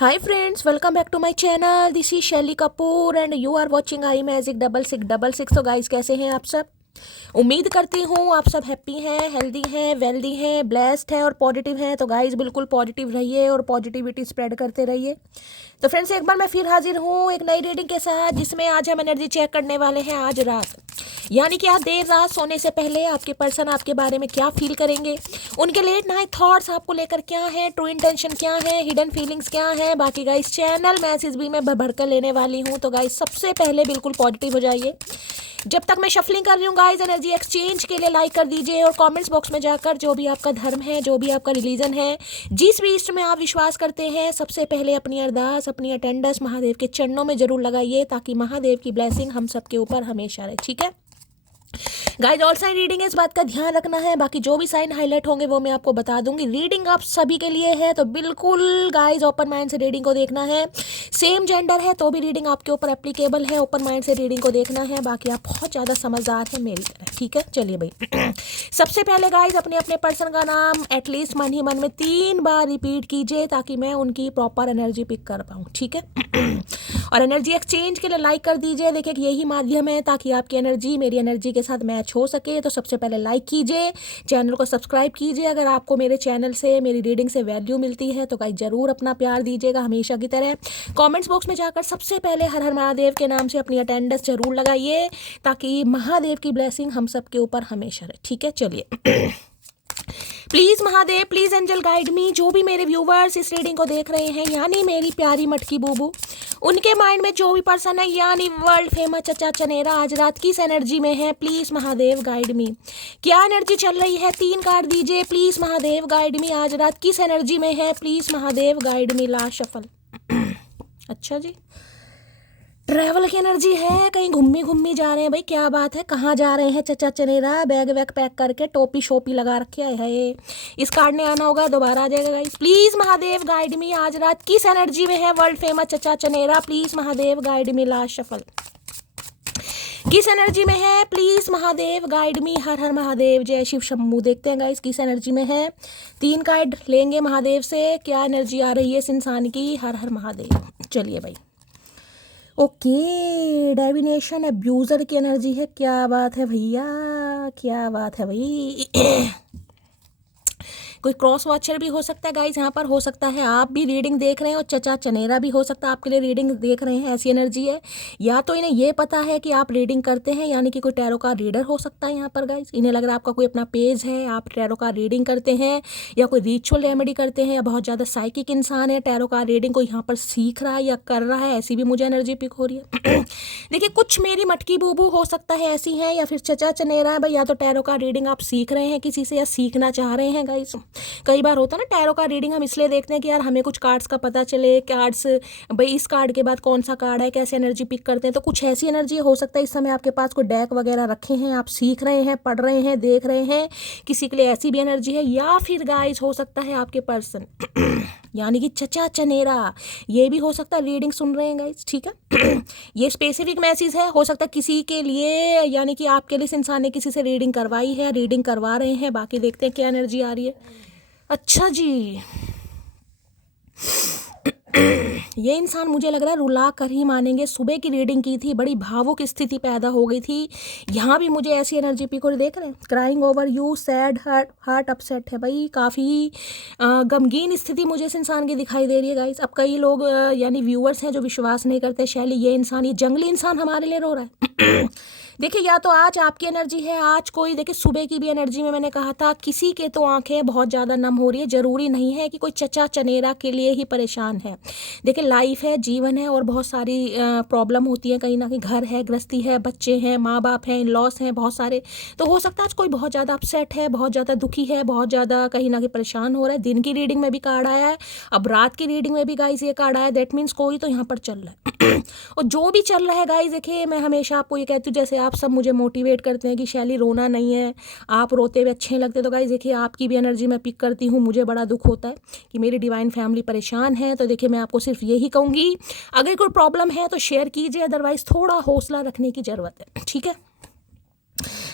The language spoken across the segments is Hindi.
Hi friends, welcome back to my channel. This is Shelly Kapoor and you are watching I magic 6666। तो गाइस कैसे हैं आप सब? उम्मीद करती हूँ आप सब हैप्पी हैं, हेल्दी हैं, वेल्दी हैं, ब्लेस्ड हैं और पॉजिटिव हैं। तो गाइस बिल्कुल पॉजिटिव रहिए और पॉजिटिविटी स्प्रेड करते रहिए। तो फ्रेंड्स एक बार मैं फिर हाजिर हूँ एक नई रीडिंग के साथ, जिसमें आज हम एनर्जी चेक करने वाले हैं आज रात, यानी कि आज देर रात सोने से पहले आपके पर्सन आपके बारे में क्या फील करेंगे, उनके लेट नाइट थॉट्स आपको लेकर क्या है, ट्रू इंटेंशन क्या है, हिडन फीलिंग्स क्या है। बाकी गाइस चैनल मैसेज भी मैं भर कर लेने वाली हूँ। तो गाइस सबसे पहले बिल्कुल पॉजिटिव हो जाइए। जब तक मैं शफलिंग कर रही हूँ गाइस, एनर्जी एक्सचेंज के लिए लाइक कर दीजिए और कमेंट्स बॉक्स में जाकर जो भी आपका धर्म है, जो भी आपका रिलीजन है, जिस भी इष्ट में आप विश्वास करते हैं, सबसे पहले अपनी अरदास, अपनी अटेंडेंस महादेव के चरणों में जरूर लगाइए, ताकि महादेव की ब्लेसिंग हम सबके ऊपर हमेशा रहे। ठीक है गाइज, ऑल साइन रीडिंग है, इस बात का ध्यान रखना है। बाकी जो भी साइन हाईलाइट होंगे वो मैं आपको बता दूंगी। रीडिंग आप सभी के लिए है, तो बिल्कुल गाइज ओपन माइंड से रीडिंग को देखना है। सेम जेंडर है तो भी रीडिंग आपके ऊपर एप्लीकेबल है, ओपन माइंड से रीडिंग को देखना है। बाकी आप बहुत ज़्यादा समझदार हैं मेरी तरह। ठीक है, चलिए भाई सबसे पहले गाइज अपने अपने पर्सन का नाम एटलीस्ट मन ही मन में 3 बार रिपीट कीजिए, ताकि मैं उनकी प्रॉपर एनर्जी पिक कर पाऊँ। ठीक है और एनर्जी एक्सचेंज के लिए लाइक कर दीजिए। देखिए कि यही माध्यम है ताकि आपकी एनर्जी मेरी एनर्जी के साथ मैच हो सके। तो सबसे पहले लाइक कीजिए, चैनल को सब्सक्राइब कीजिए। अगर आपको मेरे चैनल से, मेरी रीडिंग से वैल्यू मिलती है तो गाइस जरूर अपना प्यार दीजिएगा हमेशा की तरह। कमेंट्स बॉक्स में जाकर सबसे पहले हर हर महादेव के नाम से अपनी अटेंडेंस जरूर लगाइए, ताकि महादेव की ब्लेसिंग हम सबके ऊपर हमेशा रहे। ठीक है, चलिए please Mahadev, please angel guide me. जो भी मेरे व्यूवर्स इस रीडिंग को देख रहे हैं, यानी मेरी प्यारी मटकी बूबू, उनके माइंड में जो भी पर्सन है, यानी वर्ल्ड फेमस चचा चनेरा, आज रात किस एनर्जी में है, प्लीज़ महादेव गाइड मी। क्या एनर्जी चल रही है, 3 कार्ड दीजिए प्लीज़ महादेव गाइड मी। आज रात किस एनर्जी में है, please Mahadev guide me. Last shuffle अच्छा जी, ट्रैवल की एनर्जी है, कहीं घूमी जा रहे हैं भाई। क्या बात है, कहाँ जा रहे हैं चचा चनेरा? बैग वैग पैक करके टोपी शोपी लगा रखे है। इस कार्ड ने आना होगा, दोबारा आ जाएगा guys. Please Mahadev guide me, आज रात किस एनर्जी में है वर्ल्ड फेमस चचा चनेरा, please Mahadev guide me. Last shuffle किस एनर्जी में है, प्लीज महादेव गाइड मी। हर हर महादेव, जय शिव शंभू। देखते हैं गाइस किस एनर्जी में है। 3 कार्ड लेंगे महादेव से, क्या एनर्जी आ रही है इस इंसान की। हर हर महादेव। चलिए भाई, ओके डाइविनेशन अब्यूज़र की एनर्जी है। क्या बात है भैया, क्या बात है भाई कोई क्रॉस वॉचर भी हो सकता है गाइज, यहाँ पर हो सकता है आप भी रीडिंग देख रहे हैं और चचा चनेरा भी हो सकता है आपके लिए रीडिंग देख रहे हैं। ऐसी एनर्जी है, या तो इन्हें ये पता है कि आप रीडिंग करते हैं, यानी कि कोई टैरो का रीडर हो सकता है यहाँ पर गाइज। इन्हें लग रहा है आपका कोई अपना पेज है, आप टैरो का रीडिंग करते हैं, या कोई रिचुअल रेमेडी करते हैं, या बहुत ज़्यादा साइकिक इंसान है, टैरो का रीडिंग को यहाँ पर सीख रहा है या कर रहा है। ऐसी भी मुझे एनर्जी पिक हो रही है देखिए कुछ मेरी मटकी बूबू हो सकता है ऐसी हैं, या फिर चचा चनेरा है भाई। या तो टैरो का रीडिंग आप सीख रहे हैं किसी से, या सीखना चाह रहे हैं गाइस। कई बार होता है ना, टैरो का रीडिंग हम इसलिए देखते हैं कि यार हमें कुछ कार्ड्स का पता चले, कार्ड्स भाई इस कार्ड के बाद कौन सा कार्ड है, कैसे एनर्जी पिक करते हैं। तो कुछ ऐसी एनर्जी हो सकता है इस समय आपके पास कोई डेक वगैरह रखे हैं, आप सीख रहे हैं, पढ़ रहे हैं, देख रहे हैं, किसी के लिए ऐसी भी एनर्जी है। या फिर गाइस हो सकता है आपके पर्सन यानी कि चचा चनेरा, ये भी हो सकता है रीडिंग सुन रहे हैं गाइस। ठीक है ये स्पेसिफिक मैसेज है, हो सकता है किसी के लिए, यानी कि आपके लिए इस इंसान ने किसी से रीडिंग करवाई है, रीडिंग करवा रहे हैं। बाकी देखते हैं क्या एनर्जी आ रही है। अच्छा जी ये इंसान मुझे लग रहा है रुला कर ही मानेंगे। सुबह की रीडिंग की थी, बड़ी भावुक स्थिति पैदा हो गई थी। यहाँ भी मुझे ऐसी एनर्जी पी को देख रहे हैं, crying over you, sad, heart upset है भाई। काफ़ी गमगीन स्थिति मुझे इस इंसान की दिखाई दे रही है गाइस। अब कई लोग यानी व्यूअर्स हैं जो विश्वास नहीं करते, शैली ये इंसान, ये जंगली इंसान हमारे लिए रो रहा है देखिए या तो आज आपकी एनर्जी है, आज कोई, देखिए सुबह की भी एनर्जी में मैंने कहा था किसी के तो आंखें बहुत ज़्यादा नम हो रही है। ज़रूरी नहीं है कि कोई चचा चनेरा के लिए ही परेशान है। देखिए लाइफ है, जीवन है, और बहुत सारी प्रॉब्लम होती है, कहीं ना कहीं घर है, गृहस्थी है, बच्चे हैं, माँ बाप हैं, इन लॉस हैं बहुत सारे। तो हो सकता है आज कोई बहुत ज़्यादा अपसेट है, बहुत ज़्यादा दुखी है, बहुत ज़्यादा कहीं ना कहीं परेशान हो रहा है। दिन की रीडिंग में भी कार्ड आया है, अब रात की रीडिंग में भी गाइस ये कार्ड आया। दैट मीन्स कोई तो यहाँ पर चल रहा है और जो भी चल रहा है गाइस, देखिए मैं हमेशा आपको ये कहती हूँ, जैसे आप सब मुझे मोटिवेट करते हैं कि शैली रोना नहीं है, आप रोते हुए अच्छे लगते, तो गाइस देखिए आपकी भी एनर्जी मैं पिक करती हूँ। मुझे बड़ा दुख होता है कि मेरी डिवाइन फैमिली परेशान है। तो देखिए मैं आपको सिर्फ यही कहूँगी, अगर कोई प्रॉब्लम है तो शेयर कीजिए, अदरवाइज थोड़ा हौसला रखने की ज़रूरत है। ठीक है,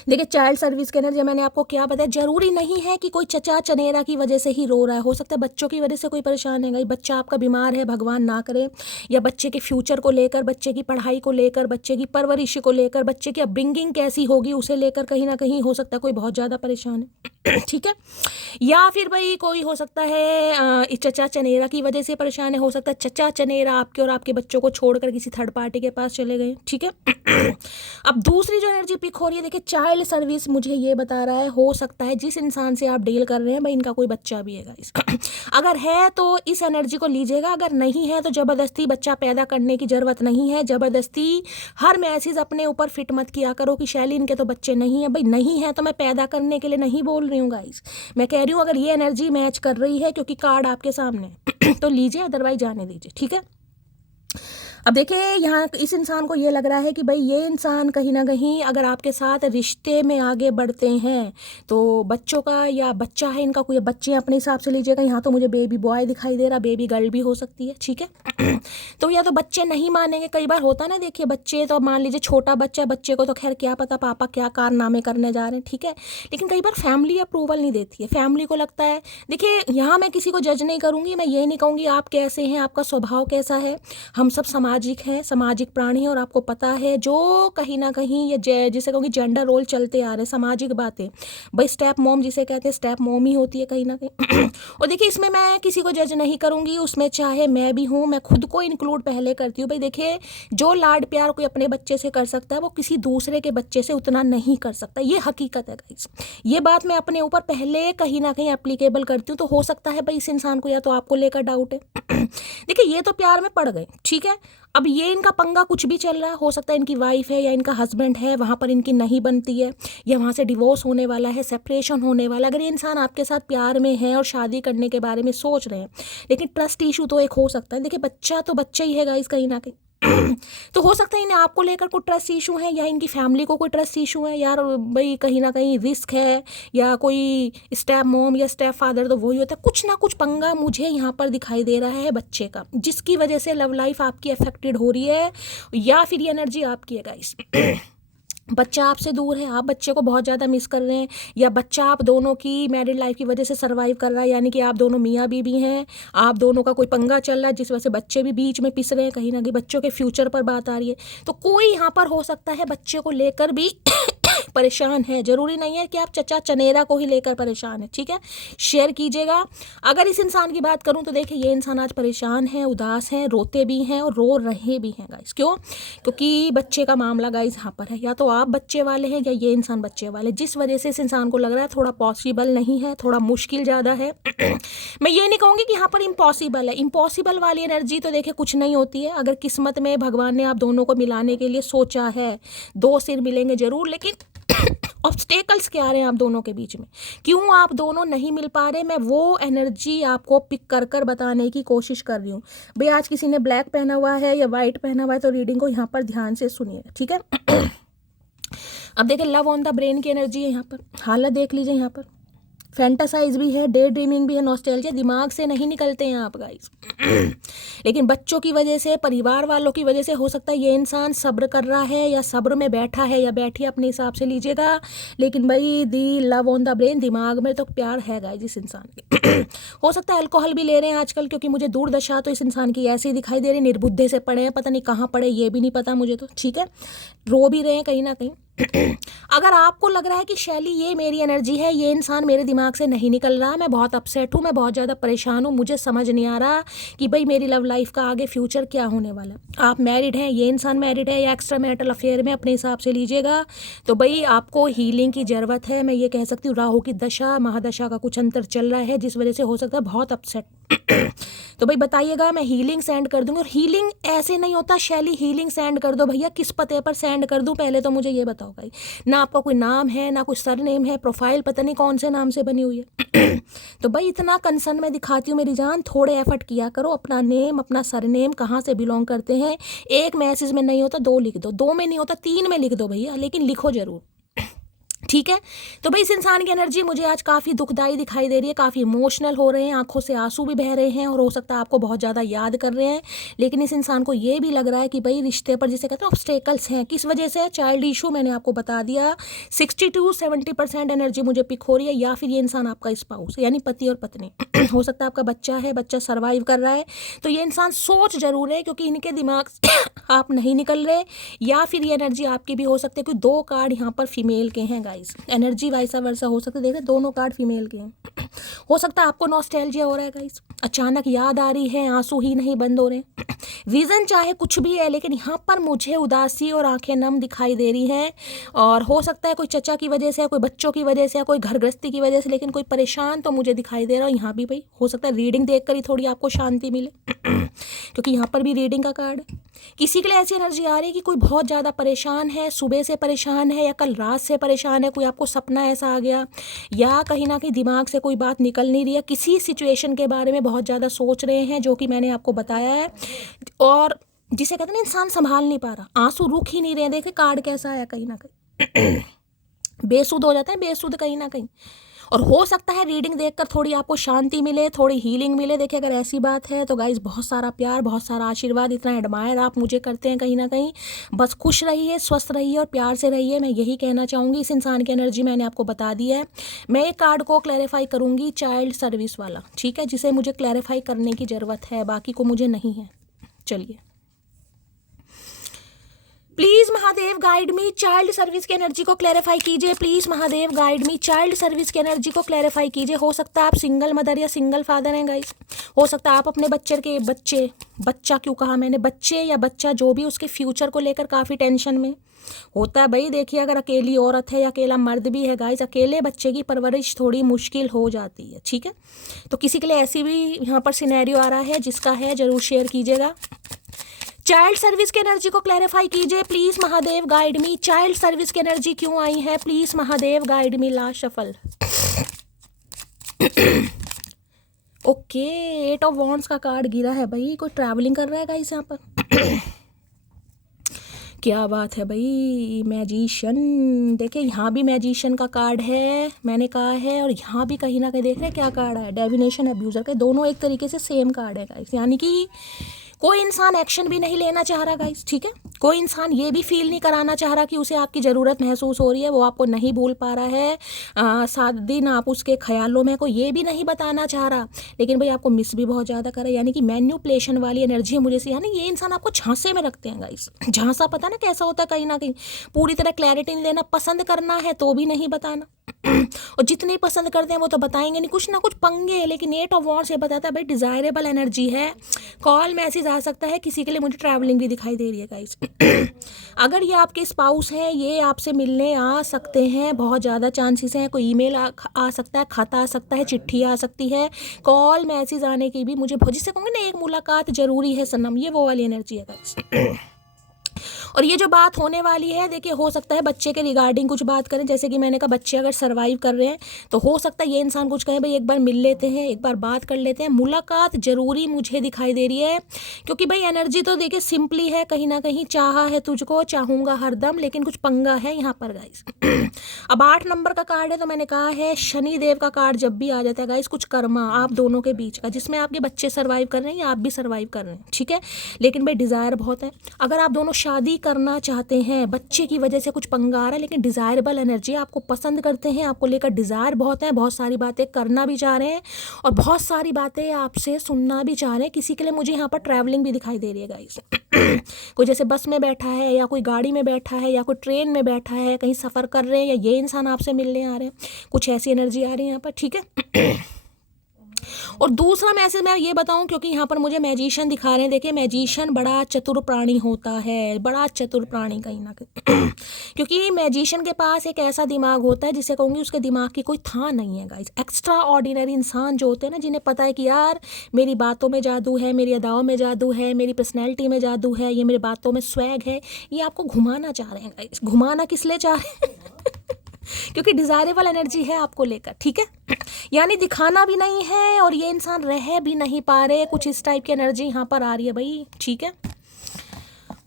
देखिए चाइल्ड सर्विस के एनर्जी मैंने आपको क्या बताया, जरूरी नहीं है कि कोई चचा चनेरा की वजह से ही रो रहा है, हो सकता है बच्चों की वजह से कोई परेशान है, बच्चा आपका बीमार है, भगवान ना करे, या बच्चे के फ्यूचर को लेकर, बच्चे की पढ़ाई को लेकर, बच्चे की परवरिश को लेकर, बच्चे की अपब्रिंगिंग कैसी होगी उसे लेकर कहीं ना कहीं हो सकता है कोई बहुत ज़्यादा परेशान है। ठीक है, या फिर भाई कोई हो सकता है इस चचा चनेरा की वजह से परेशान है, हो सकता है चचा चनेरा आपके और आपके बच्चों को छोड़कर किसी थर्ड पार्टी के पास चले गए। ठीक है, अब दूसरी जो एनर्जी पिक हो रही है, देखिए चाइल्ड सर्विस मुझे ये बता रहा है, हो सकता है जिस इंसान से आप डील कर रहे हैं भाई इनका कोई बच्चा भी है गाइस। अगर है तो इस एनर्जी को लीजिएगा, अगर नहीं है तो ज़बरदस्ती बच्चा पैदा करने की ज़रूरत नहीं है। ज़बरदस्ती हर मैसेज अपने ऊपर फिट मत किया करो कि शैली इनके तो बच्चे नहीं है, भाई नहीं है तो मैं पैदा करने के लिए नहीं बोल रही हूँ गाइस, मैं कह रही हूँ अगर ये एनर्जी मैच कर रही है क्योंकि कार्ड आपके सामने है तो लीजिए, अदरवाइज जाने दीजिए। ठीक है, अब देखिए यहाँ इस इंसान को ये लग रहा है कि भाई ये इंसान कहीं ना कहीं अगर आपके साथ रिश्ते में आगे बढ़ते हैं तो बच्चों का, या बच्चा है इनका कोई, बच्चे अपने हिसाब से लीजिएगा, यहाँ तो मुझे बेबी बॉय दिखाई दे रहा, बेबी गर्ल भी हो सकती है। ठीक है, तो या तो बच्चे नहीं मानेंगे, कई बार होता ना, देखिए बच्चे तो मान लीजिए छोटा बच्चा है, बच्चे को तो खैर क्या पता पापा क्या कारनामे करने जा रहे हैं। ठीक है, लेकिन कई बार फैमिली अप्रूवल नहीं देती है, फैमिली को लगता है, देखिए यहाँ मैं किसी को जज नहीं करूँगी, मैं ये नहीं कहूँगी आप कैसे हैं, आपका स्वभाव कैसा है, हम सब सामाजिक हैं, सामाजिक प्राणी हैं, और आपको पता है जो कहीं ना कहीं ये जिसे कहूँगी जेंडर रोल चलते आ रहे हैं, सामाजिक बातें, भाई स्टेप मॉम जिसे कहते हैं स्टेप मॉम ही होती है कहीं ना कहीं। और देखिए इसमें मैं किसी को जज नहीं करूँगी, उसमें चाहे मैं भी हूँ, मैं खुद को इंक्लूड पहले करती हूँ। भाई देखिए जो लाड प्यार कोई अपने बच्चे से कर सकता है वो किसी दूसरे के बच्चे से उतना नहीं कर सकता, ये हकीकत है गाइस, ये बात मैं अपने ऊपर पहले कहीं ना कहीं एप्लीकेबल करती हूँ। तो हो सकता है भाई इस इंसान को या तो आपको लेकर डाउट है, देखिए ये तो प्यार में पड़ गए। ठीक है, अब ये इनका पंगा कुछ भी चल रहा है, हो सकता है इनकी वाइफ है या इनका हस्बैंड है, वहाँ पर इनकी नहीं बनती है, या वहाँ से डिवोर्स होने वाला है, सेपरेशन होने वाला है। अगर ये इंसान आपके साथ प्यार में है और शादी करने के बारे में सोच रहे हैं, लेकिन ट्रस्ट इशू तो एक हो सकता है, देखिए बच्चा तो बच्चा ही है गाइस कहीं ना कहीं। तो हो सकता है इन्हें आपको लेकर कोई ट्रस्ट इशू है, या इनकी फैमिली को कोई ट्रस्ट इशू है, यार भाई कहीं ना कहीं रिस्क है, या कोई स्टेप मॉम या स्टेप फादर तो वही होता है, कुछ ना कुछ पंगा मुझे यहाँ पर दिखाई दे रहा है बच्चे का, जिसकी वजह से लव लाइफ आपकी अफेक्टेड हो रही है, या फिर ये एनर्जी आपकी है गाइस। बच्चा आपसे दूर है, आप बच्चे को बहुत ज़्यादा मिस कर रहे हैं, या बच्चा आप दोनों की मैरिड लाइफ की वजह से सर्वाइव कर रहा है, यानी कि आप दोनों मियाँ बीवी हैं, आप दोनों का कोई पंगा चल रहा है जिस वजह से बच्चे भी बीच में पिस रहे हैं, कहीं ना कहीं बच्चों के फ्यूचर पर बात आ रही है। तो कोई यहाँ पर हो सकता है बच्चे को लेकर भी परेशान है, जरूरी नहीं है कि आप चचा चनेरा को ही लेकर परेशान है। ठीक है, शेयर कीजिएगा। अगर इस इंसान की बात करूं तो देखिए ये इंसान आज परेशान है, उदास है, रोते भी हैं और रो रहे भी हैं गाइस। क्यों? क्योंकि बच्चे का मामला गाइस यहाँ पर है, या तो आप बच्चे वाले हैं या ये इंसान बच्चे वाले, जिस वजह से इस इंसान को लग रहा है थोड़ा पॉसिबल नहीं है, थोड़ा मुश्किल ज़्यादा है। मैं ये नहीं कहूँगी कि यहाँ पर इम्पॉसिबल है, इम्पॉसिबल वाली एनर्जी तो देखिए कुछ नहीं होती है। अगर किस्मत में भगवान ने आप दोनों को मिलाने के लिए सोचा है, दो सिर मिलेंगे जरूर, लेकिन ऑब्स्टेकल्स क्या आ रहे हैं आप दोनों के बीच में, क्यों आप दोनों नहीं मिल पा रहे, मैं वो एनर्जी आपको पिक कर कर बताने की कोशिश कर रही हूँ। भाई आज किसी ने ब्लैक पहना हुआ है या वाइट पहना हुआ है तो रीडिंग को यहाँ पर ध्यान से सुनिए। ठीक है, अब देखिए लव ऑन द ब्रेन की एनर्जी है यहाँ पर, हालत देख लीजिए, यहाँ पर फैंटासाइज भी है, डे ड्रीमिंग भी है, नॉस्टैल्जिया, दिमाग से नहीं निकलते हैं आप गाइस। लेकिन बच्चों की वजह से, परिवार वालों की वजह से हो सकता है ये इंसान सब्र कर रहा है या सब्र में बैठा है या बैठी है, अपने हिसाब से लीजिएगा। लेकिन भाई दी लव ऑन द ब्रेन, दिमाग में तो प्यार है गाइस इस इंसान के। हो सकता है अल्कोहल भी ले रहे हैं आजकल, क्योंकि मुझे दूरदशा तो इस इंसान की ऐसी दिखाई दे रही, निर्बुद्धे से पड़े हैं, पता नहीं कहाँ पड़े ये भी नहीं पता मुझे तो। ठीक है, रो भी रहे हैं कहीं ना कहीं। अगर आपको लग रहा है कि शैली ये मेरी एनर्जी है, ये इंसान मेरे दिमाग से नहीं निकल रहा, मैं बहुत अपसेट हूँ, मैं बहुत ज़्यादा परेशान हूँ, मुझे समझ नहीं आ रहा कि भाई मेरी लव लाइफ का आगे फ्यूचर क्या होने वाला। आप मैरिड हैं, ये इंसान मैरिड है, या एक्स्ट्रा मैरिटल अफेयर में, अपने हिसाब से लीजिएगा। तो भाई आपको हीलिंग की ज़रूरत है, मैं ये कह सकती हूँ। राहु की दशा महादशा का कुछ अंतर चल रहा है जिस वजह से हो सकता है बहुत अपसेट। तो भाई बताइएगा, मैं हीलिंग सेंड कर दूंगी। और हीलिंग ऐसे नहीं होता शैली हीलिंग सेंड कर दो, भैया किस पते पर सेंड कर दूं पहले तो मुझे ये बताओ भाई। ना आपका कोई नाम है, ना कोई सरनेम है, प्रोफाइल पता नहीं कौन से नाम से बनी हुई है। तो भाई इतना कंसर्न मैं दिखाती हूँ मेरी जान, थोड़े एफर्ट किया करो, अपना नेम, अपना सरनेम, कहाँ से बिलोंग करते हैं, एक मैसेज में नहीं होता 2 लिख दो, 2 में नहीं होता 3 में लिख दो भैया, लेकिन लिखो जरूर। ठीक है। तो भाई इस इंसान की एनर्जी मुझे आज काफ़ी दुखदाई दिखाई दे रही है, काफ़ी इमोशनल हो रहे हैं, आंखों से आंसू भी बह रहे हैं और हो सकता है आपको बहुत ज़्यादा याद कर रहे हैं। लेकिन इस इंसान को ये भी लग रहा है कि भाई रिश्ते पर जिसे कहते हैं ऑब्स्टेकल्स हैं। किस वजह से? चाइल्ड इशू मैंने आपको बता दिया। 60-70% एनर्जी मुझे पिक हो रही है। या फिर ये इंसान आपका स्पाउस यानी पति और पत्नी हो सकता है आपका बच्चा है, बच्चा सर्वाइव कर रहा है। तो ये इंसान सोच जरूर है क्योंकि इनके दिमाग से आप नहीं निकल रहे। या फिर ये एनर्जी आपकी भी हो सकती है, क्योंकि 2 कार्ड यहाँ पर फीमेल के हैं गाइस। एनर्जी वाइसा वर्सा हो सकता है, देख रहे दोनों कार्ड फीमेल के हैं। हो सकता है आपको नॉस्टैल्जिया हो रहा है गाइस, अचानक याद आ रही है, आंसू ही नहीं बंद हो रहे। रीज़न चाहे कुछ भी है, लेकिन यहाँ पर मुझे उदासी और आंखें नम दिखाई दे रही हैं। और हो सकता है कोई चचा की वजह से, कोई बच्चों की वजह से, कोई घर गृहस्थी की वजह से, लेकिन कोई परेशान तो मुझे दिखाई दे रहा है। यहाँ भी भाई हो सकता है रीडिंग देखकर ही थोड़ी आपको शांति मिले क्योंकि यहाँ पर भी रीडिंग का कार्ड है। किसी के लिए ऐसी एनर्जी आ रही है कि कोई बहुत ज़्यादा परेशान है, सुबह से परेशान है या कल रात से परेशान है, कोई आपको सपना ऐसा आ गया या कहीं ना कहीं दिमाग से कोई बात निकल नहीं रही है, किसी सिचुएशन के बारे में बहुत ज़्यादा सोच रहे हैं जो कि मैंने आपको बताया है। और जिसे कहते हैं ना इंसान संभाल नहीं पा रहा, आंसू रुक ही नहीं रहे। देखे कार्ड कैसा आया, कहीं ना कहीं बेसुध हो जाता है, बेसुध कहीं ना कहीं। और हो सकता है रीडिंग देखकर थोड़ी आपको शांति मिले, थोड़ी हीलिंग मिले। देखिए अगर ऐसी बात है तो गाइज बहुत सारा प्यार, बहुत सारा आशीर्वाद, इतना एडमायर आप मुझे करते हैं कहीं ना कहीं। बस खुश रहिए, स्वस्थ रहिए और प्यार से रहिए, मैं यही कहना चाहूँगी। इस इंसान की एनर्जी मैंने आपको बता दी है। मैं एक कार्ड को क्लैरिफाई करूँगी, चाइल्ड सर्विस वाला, ठीक है, जिसे मुझे क्लैरिफाई करने की ज़रूरत है, बाकी को मुझे नहीं है। चलिए please Mahadev guide me, child service की एनर्जी को क्लैरिफाई कीजिए। Please Mahadev guide me, child service की एनर्जी को क्लैरिफाई कीजिए। हो सकता है आप सिंगल मदर या सिंगल फादर हैं गाइस। हो सकता है आप अपने बच्चा क्यों कहा मैंने, बच्चे या बच्चा जो भी, उसके फ्यूचर को लेकर काफ़ी टेंशन में होता है। भाई देखिए अगर अकेली औरत है या अकेला मर्द भी है गाइस, अकेले बच्चे की परवरिश थोड़ी मुश्किल हो जाती है, ठीक है। तो किसी के लिए ऐसी भी यहाँ पर सिनेरियो आ रहा है, जिसका है ज़रूर शेयर कीजिएगा। चाइल्ड सर्विस की एनर्जी को क्लैरिफाई कीजिए please Mahadev guide me. Child service की एनर्जी क्यों आई है, please Mahadev guide me. Last shuffle. Okay, 8 of wands का कार्ड गिरा है भाई। कोई ट्रैवलिंग कर रहा है गाइस यहाँ पर क्या बात है भाई। मैजिशियन, देखिए यहाँ भी मैजिशियन का कार्ड है, मैंने कहा है। और यहाँ भी कहीं ना कहीं देख रहे हैं क्या कार्ड है, डेविनेशन अब्यूजर के। दोनों एक तरीके से सेम कार्ड है गाइस, यानी कि कोई इंसान एक्शन भी नहीं लेना चाह रहा गाइस, ठीक है। कोई इंसान ये भी फील नहीं कराना चाह रहा कि उसे आपकी ज़रूरत महसूस हो रही है, वो आपको नहीं भूल पा रहा है। 7 दिन आप उसके ख्यालों में, को ये भी नहीं बताना चाह रहा, लेकिन भाई आपको मिस भी बहुत ज़्यादा करे। यानी कि मैन्युपुलेशन वाली एनर्जी है मुझे से, यानी ये इंसान आपको झांसे में रखते हैं गाइस। झांसा पता ना कैसा होता है, कहीं ना कहीं पूरी तरह क्लैरिटी नहीं लेना, पसंद करना है तो भी नहीं बताना और जितने पसंद करते हैं वो तो बताएंगे नहीं, कुछ ना कुछ पंगे। लेकिन 8 ऑफ वॉन्ड्स ये बताता है भाई डिजायरेबल एनर्जी है, कॉल मैसेज आ सकता है। किसी के लिए मुझे ट्रैवलिंग भी दिखाई दे रही है गाइस। अगर ये आपके स्पाउस हैं, ये आपसे मिलने आ सकते हैं, बहुत ज़्यादा चांसेस हैं। कोई ईमेल आ सकता है, खत आ सकता है, चिट्ठी आ सकती है, कॉल मैसेज आने की भी मुझे, जिससे कहूँगी ना एक मुलाकात जरूरी है सनम, ये वो वाली एनर्जी है गाइस। और ये जो बात होने वाली है, देखिए हो सकता है बच्चे के रिगार्डिंग कुछ बात करें। जैसे कि मैंने कहा बच्चे अगर सर्वाइव कर रहे हैं तो हो सकता है ये इंसान कुछ कहे भाई एक बार मिल लेते हैं, एक बार बात कर लेते हैं। मुलाकात जरूरी मुझे दिखाई दे रही है, क्योंकि भाई एनर्जी तो देखिए सिंपली है, कहीं ना कहीं चाहा है तुझको, चाहूंगा हरदम, लेकिन कुछ पंगा है यहाँ पर गाइस। अब 8 नंबर का कार्ड है, तो मैंने कहा है शनि देव का कार्ड जब भी आ जाता है गाइस, कुछ कर्मा आप दोनों के बीच का, जिसमें आपके बच्चे सर्वाइव कर रहे हैं या आप भी सर्वाइव कर रहे हैं, ठीक है। लेकिन भाई डिज़ायर बहुत है। अगर आप दोनों शादी करना चाहते हैं, बच्चे की वजह से कुछ पंगा आ रहा है, लेकिन डिज़ायरेबल एनर्जी, आपको पसंद करते हैं, आपको लेकर डिज़ायर बहुत है, बहुत सारी बातें करना भी चाह रहे हैं और बहुत सारी बातें आपसे सुनना भी चाह रहे हैं। किसी के लिए मुझे यहाँ पर ट्रैवलिंग भी दिखाई दे रही है गाइस। कोई जैसे बस में बैठा है या कोई गाड़ी में बैठा है या कोई ट्रेन में बैठा है, कहीं सफ़र कर रहे हैं, या ये इंसान आपसे मिलने आ रहे हैं, कुछ ऐसी एनर्जी आ रही है यहाँ पर, ठीक है। और दूसरा मैसेज मैं ये बताऊं, क्योंकि यहाँ पर मुझे मैजिशियन दिखा रहे हैं। देखिए मैजिशियन बड़ा चतुर प्राणी होता है, बड़ा चतुर प्राणी कहीं ना कहीं क्योंकि मैजिशियन के पास एक ऐसा दिमाग होता है जिसे कहूँगी उसके दिमाग की कोई था नहीं है गाइस। एक्स्ट्रा ऑर्डिनरी इंसान जो होते हैं ना, जिन्हें पता है कि यार मेरी बातों में जादू है, मेरी अदाओं में जादू है, मेरी पर्सनैलिटी में जादू है, ये मेरी बातों में स्वैग है, ये आपको घुमाना चाह रहे हैं गाइस। घुमाना किस लिए चाह रहे हैं क्योंकि डिज़ायरेबल एनर्जी है आपको लेकर, ठीक है। यानी दिखाना भी नहीं है और ये इंसान रह भी नहीं पा रहे, कुछ इस टाइप की एनर्जी यहाँ पर आ रही है भाई, ठीक है।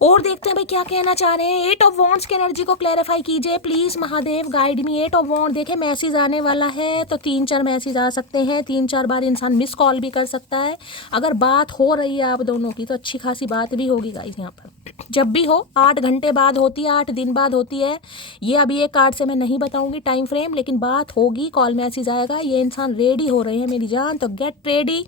और देखते हैं भाई क्या कहना चाह रहे हैं। 8 ऑफ वॉन्ड्स की एनर्जी को क्लैरिफाई कीजिए please Mahadev, guide me. 8 of wand, देखे मैसेज आने वाला है तो 3-4 मैसेज आ सकते हैं, 3-4 बार इंसान मिस कॉल भी कर सकता है। अगर बात हो रही है आप दोनों की तो अच्छी खासी बात भी होगी गाइस। यहाँ पर जब भी हो 8 घंटे बाद होती है, 8 दिन बाद होती है, ये अभी एक कार्ड से मैं नहीं बताऊंगी टाइम फ्रेम, लेकिन बात होगी, कॉल मैसेज आएगा। ये इंसान रेडी हो रहे हैं मेरी जान, तो गेट रेडी।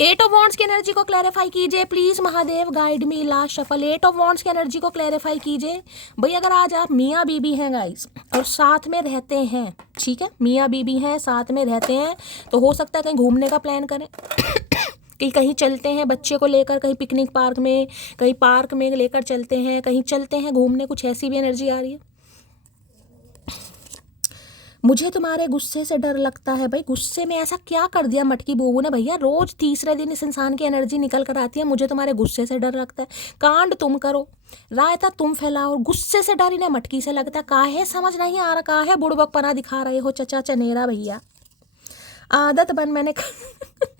8 ऑफ वॉन्ड्स की एनर्जी को क्लैरिफाई कीजिए please Mahadev, guide me. Last shuffle. 8 of wands की एनर्जी को क्लैरिफाई कीजिए भाई। अगर आज आप मियाँ बीबी हैं गाइस और साथ में रहते हैं, ठीक है, मियाँ बीबी हैं साथ में रहते हैं, तो हो सकता है कहीं घूमने का प्लान करें कि कहीं चलते हैं बच्चे को लेकर, कहीं पिकनिक पार्क में, कहीं पार्क में लेकर चलते हैं, कहीं चलते हैं घूमने, कुछ ऐसी भी एनर्जी आ रही है। मुझे तुम्हारे गुस्से से डर लगता है भाई। गुस्से में ऐसा क्या कर दिया मटकी बूबू ने भैया? रोज तीसरे दिन इस इंसान की एनर्जी निकल कर आती है, मुझे तुम्हारे गुस्से से डर लगता है। कांड तुम करो, रायता तुम फैलाओ, और गुस्से से डर इन्हें मटकी से लगता है। काहे समझ नहीं आ रहा, काहे बुड़बकपना दिखा रहे हो चचा चनेरा भैया? आदत बन, मैंने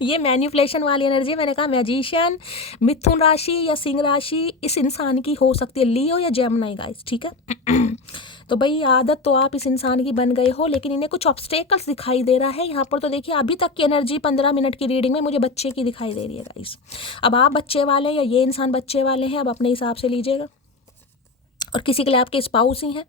ये मैनिपुलेशन वाली एनर्जी, मैंने कहा मैजिशियन, मिथुन राशि या सिंह राशि इस इंसान की हो सकती है, लियो या जेमिनी गाइस, ठीक है। तो भाई आदत तो आप इस इंसान की बन गए हो, लेकिन इन्हें कुछ ऑब्स्टेकल्स दिखाई दे रहा है यहाँ पर। तो देखिए अभी तक की एनर्जी 15 मिनट की रीडिंग में मुझे बच्चे की दिखाई दे रही है गाइस। अब आप बच्चे वाले या ये इंसान बच्चे वाले हैं, अब अपने हिसाब से लीजिएगा, और किसी के लिए आपके स्पाउस ही हैं।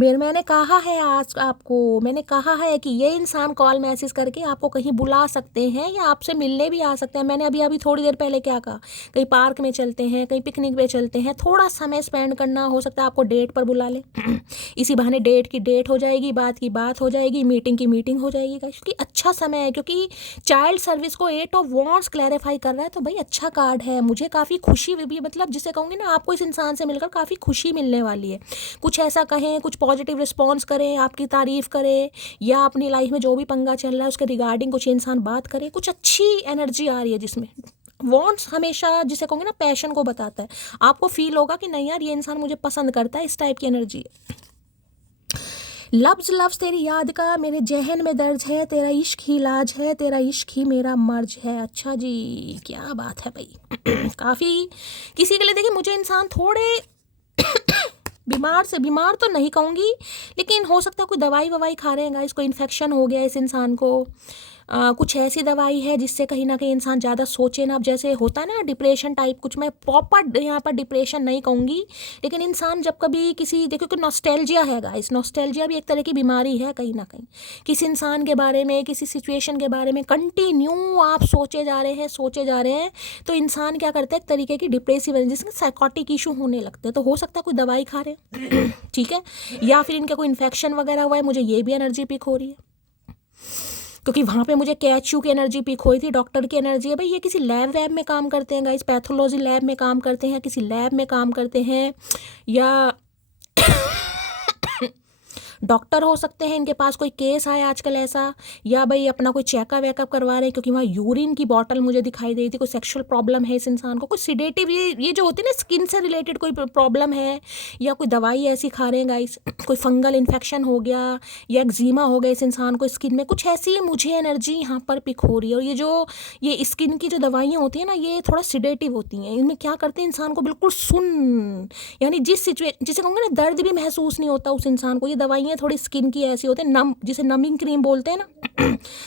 मैंने कहा है आज आपको, मैंने कहा है कि ये इंसान कॉल मैसेज करके आपको कहीं बुला सकते हैं या आपसे मिलने भी आ सकते हैं। मैंने अभी थोड़ी देर पहले क्या कहा, कहीं पार्क में चलते हैं, कहीं पिकनिक पे चलते हैं, थोड़ा समय स्पेंड करना, हो सकता है आपको डेट पर बुला ले इसी बहाने डेट की डेट हो जाएगी, बात की बात हो जाएगी, मीटिंग की मीटिंग हो जाएगी, क्योंकि अच्छा समय है। क्योंकि चाइल्ड सर्विस को 8 ऑफ वॉन्ड्स क्लैरिफाई कर रहा है, तो भाई अच्छा कार्ड है। मुझे काफ़ी खुशी भी, मतलब जिसे कहूँगी ना, आपको इस इंसान से मिलकर काफ़ी खुशी मिलने वाली है। कुछ ऐसा कहें, कुछ पॉजिटिव रिस्पॉन्स करें, आपकी तारीफ करें, या अपनी लाइफ में जो भी पंगा चल रहा है उसके रिगार्डिंग कुछ इंसान बात करे, कुछ अच्छी एनर्जी आ रही है जिसमें। वॉन्ट्स हमेशा जिसे कहूँगी ना पैशन को बताता है। आपको फील होगा कि नहीं यार ये इंसान मुझे पसंद करता है, इस टाइप की एनर्जी है। लफ्ज तेरी याद का मेरे जहन में दर्ज है, तेरा इश्क ही इलाज है, तेरा इश्क ही मेरा मर्ज है। अच्छा जी, क्या बात है भाई काफ़ी किसी के लिए। देखिए मुझे इंसान थोड़े बीमार तो नहीं कहूँगी, लेकिन हो सकता है कोई दवाई ववाई खा रहे हैं गाइस, कोई इन्फेक्शन हो गया इस इंसान को। कुछ ऐसी दवाई है जिससे कहीं ना कहीं इंसान ज़्यादा सोचे ना। अब जैसे होता है ना डिप्रेशन टाइप, कुछ मैं प्रॉपर यहाँ पर डिप्रेशन नहीं कहूँगी, लेकिन इंसान जब कभी किसी, देखो कि नॉस्टैल्जिया है गाइस, नॉस्टैल्जिया भी एक तरह की बीमारी है कहीं ना कहीं। किसी इंसान के बारे में, किसी सिचुएशन के बारे में कंटिन्यू आप सोचे जा रहे हैं, तो इंसान क्या करता है, एक तरीके की डिप्रेसिव, जिसमें साइकोटिक इशू होने लगते हैं। तो हो सकता है कोई दवाई खा रहे हैं ठीक है, या फिर इनका कोई इन्फेक्शन वगैरह हुआ है। मुझे ये भी एनर्जी पिक हो रही है, क्योंकि वहाँ पे मुझे कैचू की एनर्जी पिक हुई थी, डॉक्टर की एनर्जी है। भाई ये किसी लैब वैब में काम करते हैं गाइस, पैथोलॉजी लैब में काम करते हैं, किसी लैब में काम करते हैं, या डॉक्टर हो सकते हैं, इनके पास कोई केस आया आजकल ऐसा, या भाई अपना कोई चेकअप वेकअप करवा रहे हैं, क्योंकि वहाँ यूरिन की बॉटल मुझे दिखाई दे रही थी। कोई सेक्सुअल प्रॉब्लम है इस इंसान को, कोई सिडेटिव, ये जो होती है ना स्किन से रिलेटेड कोई प्रॉब्लम है, या कोई दवाई ऐसी खा रहे हैं गाइस, कोई फंगल इन्फेक्शन हो गया या एक्जीमा हो गया इस इंसान को स्किन में, कुछ ऐसी मुझे एनर्जी यहाँ पर पिक हो रही है। और ये स्किन की जो दवाइयाँ होती हैं ना, ये थोड़ा सिडेटिव होती हैं। इनमें क्या करते हैं, इंसान को बिल्कुल सुन, यानी जिसे कहूँगे ना दर्द भी महसूस नहीं होता उस इंसान को। ये दवाइयाँ थोड़ी स्किन की ऐसी होती है, नम, जिसे नमिंग क्रीम बोलते हैं ना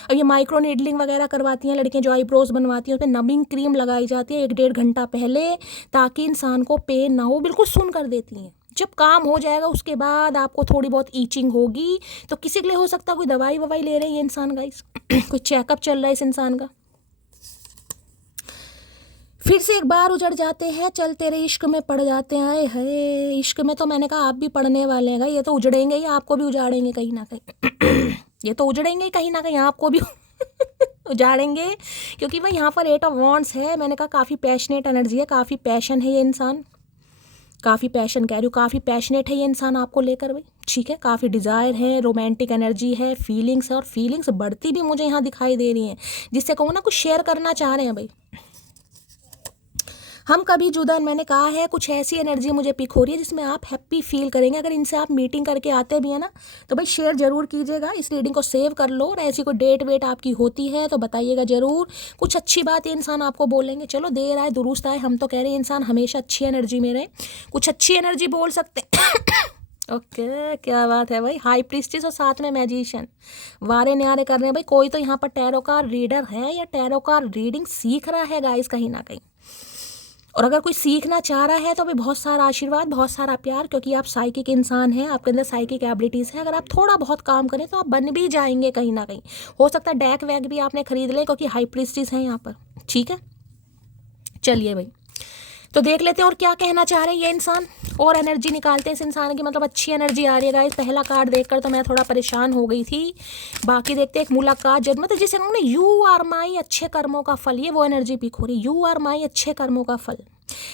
और ये माइक्रो नीडलिंग वगैरह करवाती हैं लड़कियां, जो आईब्रोज बनवाती हैं, उस पर नमिंग क्रीम लगाई जाती है 1-1.5 घंटा पहले, ताकि इंसान को पेन ना हो, बिल्कुल सुन कर देती हैं। जब काम हो जाएगा उसके बाद आपको थोड़ी बहुत ईचिंग होगी, तो किसी के लिए हो सकता है कोई दवाई ववाई ले रहे हैं ये इंसान गाइस कोई चेकअप चल रहा है इस इंसान का। फिर से एक बार उजड़ जाते हैं, चल तेरे इश्क में पड़ जाते हैं। आए है इश्क में, तो मैंने कहा आप भी पढ़ने वाले हैं, ये तो उजड़ेंगे ही, आपको भी उजाड़ेंगे कहीं ना कहीं ये तो उजड़ेंगे कहीं ना कहीं, आपको भी उजाड़ेंगे, क्योंकि भाई यहाँ पर 8 ऑफ वॉन्ड्स है। मैंने कहा काफ़ी पैशनेट एनर्जी है, काफ़ी पैशन है ये इंसान, काफ़ी पैशन कह रही हूँ, काफ़ी पैशनेट है ये इंसान आपको लेकर भाई, ठीक है। काफ़ी डिज़ायर है, रोमांटिक एनर्जी है, फीलिंग्स है, और फीलिंग्स बढ़ती भी मुझे यहाँ दिखाई दे रही हैं, जिससे कहूँ ना कुछ शेयर करना चाह रहे हैं भाई। हम कभी जुदा, मैंने कहा है कुछ ऐसी एनर्जी मुझे पिक हो रही है जिसमें आप हैप्पी फील करेंगे। अगर इनसे आप मीटिंग करके आते भी हैं ना तो भाई शेयर जरूर कीजिएगा, इस रीडिंग को सेव कर लो, और ऐसी कोई डेट वेट आपकी होती है तो बताइएगा ज़रूर। कुछ अच्छी बात ये इंसान आपको बोलेंगे, चलो देर आए दुरुस्त आए, हम तो कह रहे हैं इंसान हमेशा अच्छी एनर्जी में रहे, कुछ अच्छी एनर्जी बोल सकते ओके क्या बात है भाई। हाई प्रीस्टिस और साथ में मैजिशियन वारे न्यारे कर रहे हैं भाई। कोई तो यहाँ पर टैरो कार्ड रीडर है या टैरो कार्ड रीडिंग सीख रहा है गाइस कहीं ना कहीं, और अगर कोई सीखना चाह रहा है तो भी बहुत सारा आशीर्वाद, बहुत सारा प्यार, क्योंकि आप साइकिक इंसान हैं, आपके अंदर साइकिक एबिलिटीज़ हैं। अगर आप थोड़ा बहुत काम करें तो आप बन भी जाएंगे कहीं ना कहीं। हो सकता है डैक वैक भी आपने खरीद ले, क्योंकि हाई प्रीस्टिस हैं यहाँ पर। ठीक है, चलिए भाई तो देख लेते हैं और क्या कहना चाह रहे हैं ये इंसान, और एनर्जी निकालते हैं इस इंसान की। मतलब अच्छी एनर्जी आ रही है गाइस। पहला कार्ड देखकर तो मैं थोड़ा परेशान हो गई थी, बाकी देखते हैं। एक मुलाकात जब मतलब जिसे उन्होंने यू आर माई अच्छे कर्मों का फल, ये वो एनर्जी पिक हो रही है, यू आर माई अच्छे कर्मों का फल।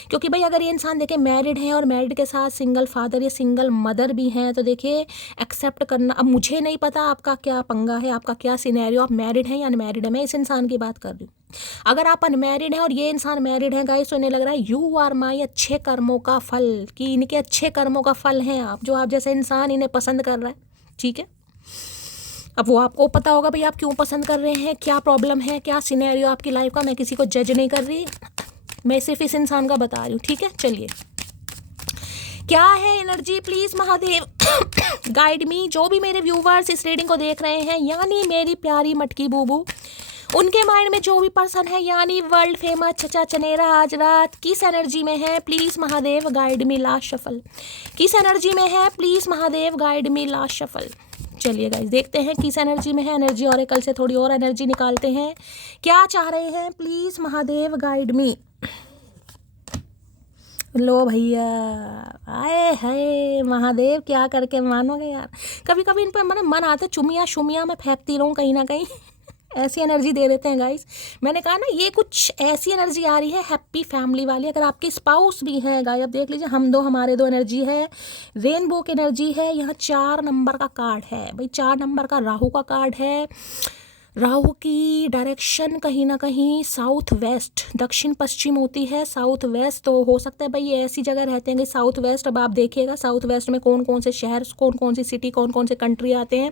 क्योंकि भाई अगर ये इंसान देखे मैरिड है और मैरिड के साथ सिंगल फादर या सिंगल मदर भी हैं तो देखिए एक्सेप्ट करना। अब मुझे नहीं पता आपका क्या पंगा है, आपका क्या सिनेरियो, आप मैरिड हैं या अनमैरिड है, मैं इस इंसान की बात कर रही हूँ। अगर आप अनमैरिड हैं और ये इंसान मैरिड है गाइस तो इन्हें लग रहा है यू आर माई अच्छे कर्मों का फल, कि इनके अच्छे कर्मों का फल हैं आप, जो आप जैसे इंसान इन्हें पसंद कर रहा है। ठीक है, अब वो आपको पता होगा भाई आप क्यों पसंद कर रहे हैं, क्या प्रॉब्लम है, क्या सिनेरियो आपकी लाइफ का। मैं किसी को जज नहीं कर रही, मैं सिर्फ इस इंसान का बता रही हूँ। ठीक है, चलिए क्या है एनर्जी प्लीज महादेव गाइड मी। जो भी मेरे व्यूवर्स इस रीडिंग को देख रहे हैं, यानी मेरी प्यारी मटकी बूबू, उनके माइंड में जो भी पर्सन है, यानी वर्ल्ड फेमस चचा चनेरा आज रात किस एनर्जी में है, please Mahadev guide me last shuffle. किस एनर्जी में है please Mahadev guide me last shuffle. चलिए गाइस देखते हैं किस एनर्जी में है। एनर्जी और कल से थोड़ी और एनर्जी निकालते हैं, क्या चाह रहे हैं प्लीज महादेव गाइड मी। लो भैया, आए हाय महादेव, क्या करके मानोगे यार। कभी कभी इन पर मन आता है चुमिया शुमिया मैं फेंकती रहूँ कहीं ना कहीं ऐसी एनर्जी दे देते हैं गाइस। मैंने कहा ना ये कुछ ऐसी एनर्जी आ रही है हैप्पी फैमिली वाली। अगर आपके स्पाउस भी हैं गाइस, अब देख लीजिए हम दो हमारे दो एनर्जी है, रेनबो की एनर्जी है। यहाँ 4 नंबर का कार्ड है भाई, 4 नंबर का राहु का कार्ड है। राहु की डायरेक्शन कहीं ना कहीं साउथ वेस्ट, दक्षिण पश्चिम होती है, साउथ वेस्ट। तो हो सकता है भाई ये ऐसी जगह रहते हैं कि साउथ वेस्ट। अब आप देखिएगा साउथ वेस्ट में कौन कौन से शहर, कौन कौन सी सिटी, कौन कौन से कंट्री आते हैं।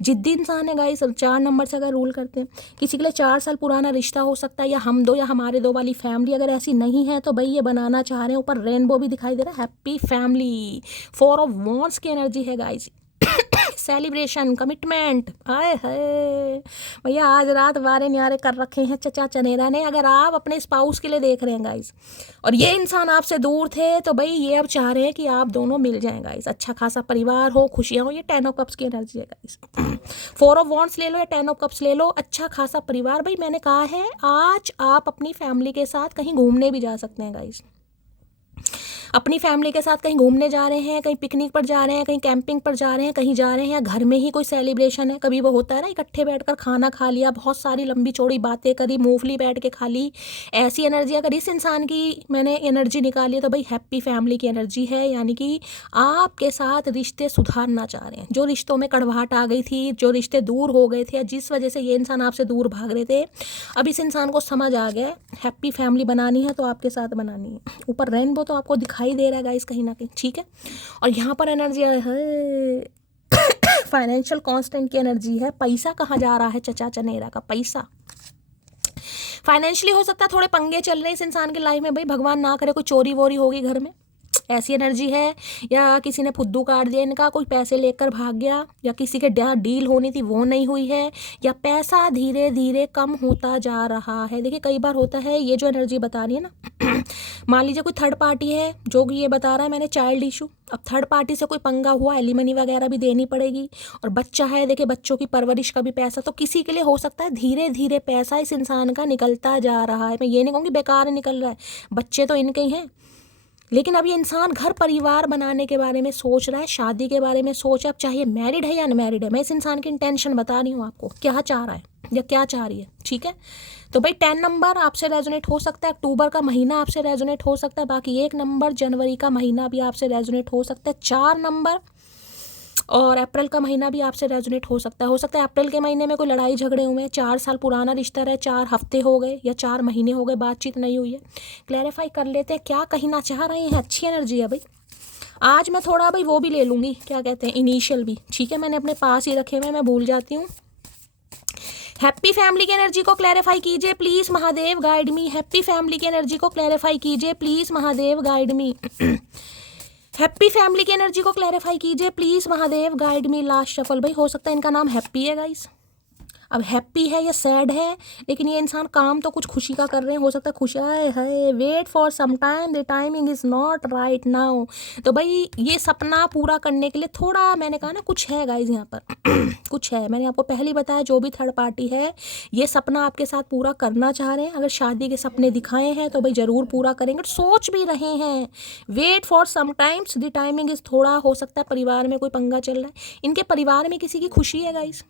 जिद्दी इंसान है गाइस, 4 नंबर से अगर रूल करते हैं। किसी के लिए 4 साल पुराना रिश्ता हो सकता है, या हम दो या हमारे दो वाली फैमिली अगर ऐसी नहीं है तो भाई ये बनाना चाह रहे हैं। ऊपर रेनबो भी दिखाई दे रहा है, हैप्पी फैमिली। 4 ऑफ वॉन्ड्स की एनर्जी है गाइस। सेलिब्रेशन, कमिटमेंट, हाय हाय भैया आज रात वारे न्यारे कर रखे हैं चचा चनेरा ने। अगर आप अपने स्पाउस के लिए देख रहे हैं गाइस और ये इंसान आपसे दूर थे तो भाई ये अब चाह रहे हैं कि आप दोनों मिल जाएं गाइस, अच्छा खासा परिवार हो, खुशियां हो। ये 10 ऑफ कप्स की एनर्जी है गाइस। 4 ऑफ वॉन्ड्स ले लो या 10 ऑफ कप्स ले लो, अच्छा खासा परिवार। भाई मैंने कहा है आज आप अपनी फैमिली के साथ कहीं घूमने भी जा सकते हैं गाइस। अपनी फैमिली के साथ कहीं घूमने जा रहे हैं, कहीं पिकनिक पर जा रहे हैं, कहीं कैंपिंग पर जा रहे हैं, कहीं जा रहे हैं, घर में ही कोई सेलिब्रेशन है। कभी वो होता है ना इकट्ठे बैठकर खाना खा लिया, बहुत सारी लंबी चौड़ी बातें करी, मूंगफली बैठ के खा ली। ऐसी एनर्जी अगर इस इंसान की मैंने एनर्जी निकाली है तो भाई हैप्पी फैमिली की एनर्जी है। यानी कि आपके साथ रिश्ते सुधारना चाह रहे हैं। जो रिश्तों में कड़वाहट आ गई थी, जो रिश्ते दूर हो गए थे, जिस वजह से ये इंसान आपसे दूर भाग रहे थे, अब इस इंसान को समझ आ गया हैप्पी फैमिली बनानी है तो आपके साथ बनानी है। ऊपर रेनबो तो आपको दिखाई दे रहा है गाइस कहीं ना कहीं। ठीक है, और यहाँ पर एनर्जी है फाइनेंशियल कांस्टेंट की एनर्जी है। पैसा कहाँ जा रहा है चचा चनेरा का, पैसा फाइनेंशियली हो सकता है थोड़े पंगे चल रहे हैं इस इंसान की लाइफ में। भाई भगवान ना करे कोई चोरी वोरी होगी घर में, ऐसी एनर्जी है। या किसी ने फुद्दू काट दिया इनका, कोई पैसे लेकर भाग गया, या किसी के डील होनी थी वो नहीं हुई है, या पैसा धीरे धीरे कम होता जा रहा है। देखिए कई बार होता है ये जो एनर्जी बता रही है ना मान लीजिए कोई थर्ड पार्टी है जो ये बता रहा है मैंने चाइल्ड इशू। अब थर्ड पार्टी से कोई पंगा हुआ, एलिमनी वगैरह भी देनी पड़ेगी। और बच्चा है, देखिए बच्चों की परवरिश का भी पैसा, तो किसी के लिए हो सकता है धीरे धीरे पैसा इस इंसान का निकलता जा रहा है। मैं ये नहीं कहूँगी बेकार निकल रहा है, बच्चे तो इनके ही हैं, लेकिन अब ये इंसान घर परिवार बनाने के बारे में सोच रहा है, शादी के बारे में सोच। अब चाहे मैरिड है या अनमैरिड है, मैं इस इंसान की इंटेंशन बता रही हूँ आपको क्या चाह रहा है या क्या चाह रही है। ठीक है, तो भाई 10 नंबर आपसे रेजोनेट हो सकता है, अक्टूबर का महीना आपसे रेजोनेट हो सकता है, बाकी 1 नंबर जनवरी का महीना भी आपसे रेजोनेट हो सकता है। 4 नंबर और अप्रैल का महीना भी आपसे रेजोनेट हो सकता है अप्रैल के महीने में कोई लड़ाई झगड़े हुए हैं, 4 साल पुराना रिश्ता है, 4 हफ्ते हो गए या 4 महीने हो गए बातचीत नहीं हुई है। क्लैरिफाई कर लेते हैं क्या कहना चाह रहे हैं। अच्छी एनर्जी है भाई। आज मैं थोड़ा भाई वो भी ले लूँगी, क्या कहते हैं, इनिशियल भी, ठीक है, मैंने अपने पास ही रखे हुए, मैं भूल जाती हूँ। हैप्पी फैमिली की एनर्जी को क्लैरिफाई कीजिए please Mahadev, guide me. Happy family की एनर्जी को क्लैरिफाई कीजिए please Mahadev, guide me. Happy family की एनर्जी को क्लैरिफाई कीजिए please Mahadev, guide me. Last shuffle भाई, हो सकता है इनका नाम हैप्पी है गाइस। अब हैप्पी है या सैड है, लेकिन ये इंसान काम तो कुछ खुशी का कर रहे हैं, हो सकता है खुशी है। Wait for some time, the timing is not right now. तो भाई ये सपना पूरा करने के लिए थोड़ा, मैंने कहा ना कुछ है गाइज यहाँ पर कुछ है। मैंने आपको पहले ही बताया, जो भी थर्ड पार्टी है ये सपना आपके साथ पूरा करना चाह रहे हैं। अगर शादी के सपने दिखाए हैं तो भाई ज़रूर पूरा करेंगे, सोच भी रहे हैं। Wait for some times, the timing is, थोड़ा हो सकता है परिवार में कोई पंगा चल रहा है, इनके परिवार में किसी की खुशी है गाइज,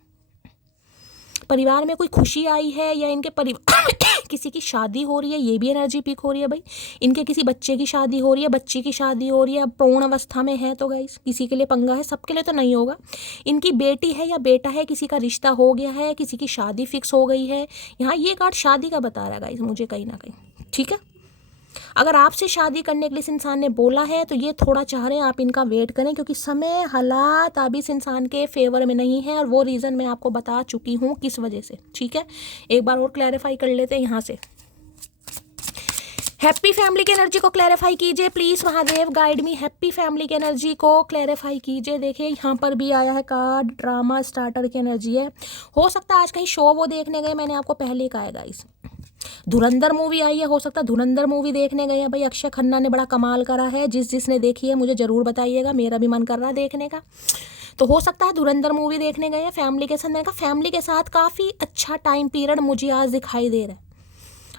परिवार में कोई खुशी आई है, या इनके परिवार में किसी की शादी हो रही है, ये भी एनर्जी पिक हो रही है भाई। इनके किसी बच्चे की शादी हो रही है, बच्ची की शादी हो रही है, पूर्ण अवस्था में है, तो गाइस किसी के लिए पंगा है, सबके लिए तो नहीं होगा। इनकी बेटी है या बेटा है, किसी का रिश्ता हो गया है, किसी की शादी फिक्स हो गई है। यहाँ ये कार्ड शादी का बता रहा है गाइस मुझे कहीं ना कहीं, ठीक है। अगर आपसे शादी करने के लिए इस इंसान ने बोला है तो ये थोड़ा चाह रहे हैं आप इनका वेट करें, क्योंकि समय हालात अभी इस इंसान के फेवर में नहीं है, और वो रीज़न मैं आपको बता चुकी हूँ किस वजह से, ठीक है। एक बार और क्लैरिफाई कर लेते हैं यहाँ से। हैप्पी फैमिली की एनर्जी को क्लैरिफाई कीजिए please Mahadev, guide me. Happy family की एनर्जी को क्लैरिफाई कीजिए। देखिए यहाँ पर भी आया है कार्ड, ड्रामा स्टार्टर की एनर्जी है। हो सकता है आज कहीं शो वो देखने गए, मैंने आपको पहले कहा है गाइस, धुरंधर मूवी आई है, हो सकता है धुरंधर मूवी देखने गए हैं भाई। अक्षय खन्ना ने बड़ा कमाल करा है, जिसने देखी है मुझे ज़रूर बताइएगा, मेरा भी मन कर रहा है देखने का। तो हो सकता है धुरंधर मूवी देखने गए हैं फैमिली के साथ। मैंने कहा फैमिली के साथ काफ़ी अच्छा टाइम पीरियड मुझे आज दिखाई दे रहा है।